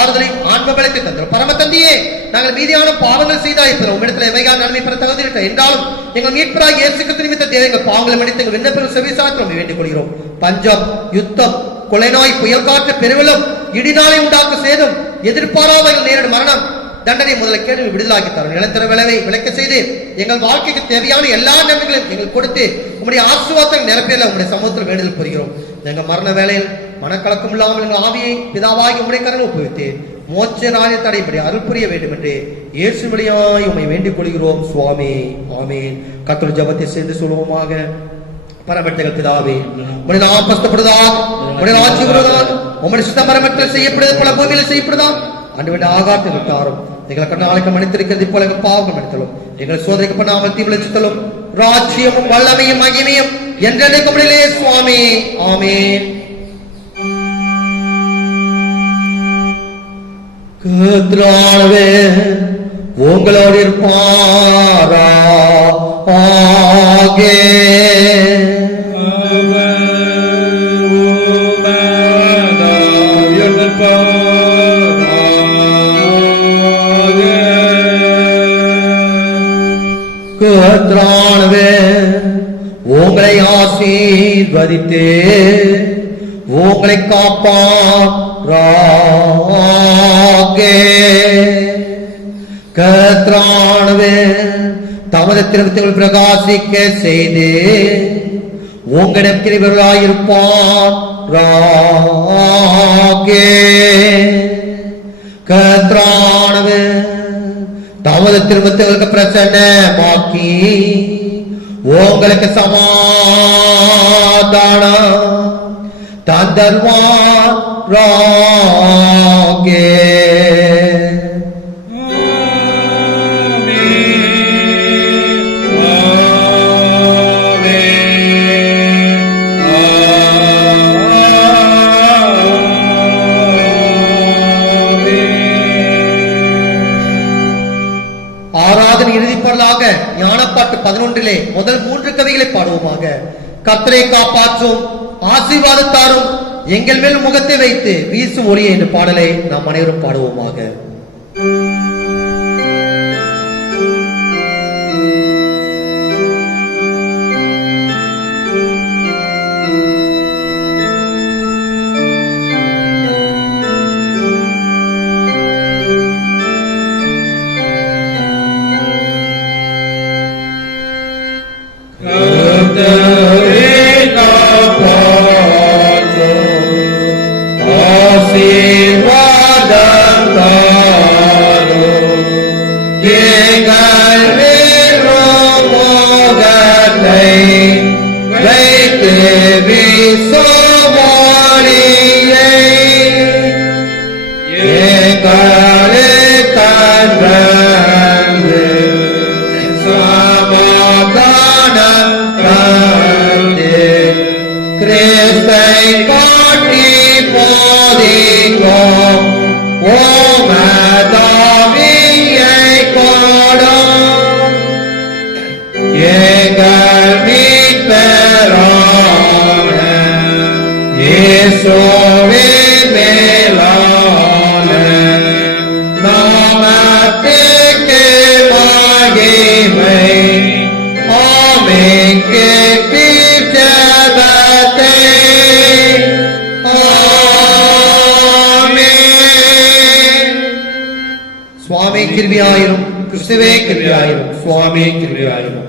ஆறுதலையும் ஆன்மபலத்தை தந்தோம். பரம தந்தையே, நாங்கள் மீதியான பாவங்கள் செய்தாய் உம்மிடத்தில் எவையான நன்மை பெற தகுதி இருக்க என்றாலும் எங்கள் மீட்பராக இயேசு கிறிஸ்து நிமித்த தேவ எங்கள் பாவங்களை மன்னித்து எங்கள் விண்ணப்பங்கள் செவிசாத்திரம் வேண்டிக் கொள்கிறோம். பஞ்சம், யுத்தம், கொலை நோய், புயல் காற்று, பெருவெள்ளம், இடிநாளை உண்டாக்க சேதம், எதிர்பாராத நேரிடும் மரணம், தண்டனை முதல்ல கேள்வி விடுதலாக்கி தரும். நிலத்தர விளைவை விளக்க செய்து எங்கள் வாழ்க்கைக்கு தேவையான எல்லா நன்மைகளையும் எங்கள் கொடுத்து உங்களுடைய ஆசீர்வாதங்கள் நிரப்பேல உங்களுடைய சமூகத்தில் வேண்டுதல் புரிகிறோம். எங்கள் மரண வேளையில் மனக்கலக்கம் இல்லாமல் எங்கள் ஆவியை பிதாவாகி உங்களுடைய கரங்கள் ஒப்புவித்து மோட்ச ராஜ்ய தடைபடி அருள் புரிய வேண்டும் என்று இயேசு வழியாய் உம்மை வேண்டிக் கொள்கிறோம் சுவாமி. ஆமீன். கர்த்தருடைய ஜெபத்தை சேர்ந்து சொல்லுவோமாக. பரமண்டல பிதாவே, உம்முடைய நாமம் பரிசுத்தப்படுவதாக, உம்முடைய ராஜ்யம் வருவதாக, உம்முடைய சித்தம் பரமண்டலத்தில் செய்யப்படுவது போல பூமியில் செய்யப்படுவதாக. ஆண்டவரே, ஆகாரத்தை விட்டாரும் எங்களை கண்ணாளுக்கு மன்னித்திருக்கிறது போல எங்கள் பாவங்கள் மன்னித்தலும், எங்கள் சோதனைக்கு பண்ணாமல் தீவிரச்சித்தலும், ராஜ்யமும் வல்லமையும் மகிமையும் என்றென்றைக்கும் உம்முடையதே சுவாமி. ஆமென். கர்த்தரானவே உங்களோடு இருப்பாராக. கர்த்தரானவே உங்களை ஆசீர்வதித்து உங்களை காப்பாராக. கர்த்தரானவே தமது திருமணத்தில் பிரகாசிக்க செய்து உங்களிடம் கிருபையாயிருப்பாராக. கர்த்தரானவே தமது திருமணத்திற்கு பிரசன்னமாக்கி உங்களுக்கு சமாதானம் தந்தருவாராக. ஆராதனை இறுதிப்பாடலாக ஞானப்பாட்டு 11 முதல் 3 கவிகளை பாடுவோமாக. கர்த்தரை காப்பாற்றும் ஆசீர்வாதத்தாரும் எங்கள் மேல் முகத்தை வைத்து வீசும் ஒளியை என்ற பாடலை நாம் அனைவரும் பாடுவோமாக. சுவாமி கிருபையாயிரும், கிறிஸ்துவே கிருபையாயிரும், சுவாமி கிருபையாயிரும்.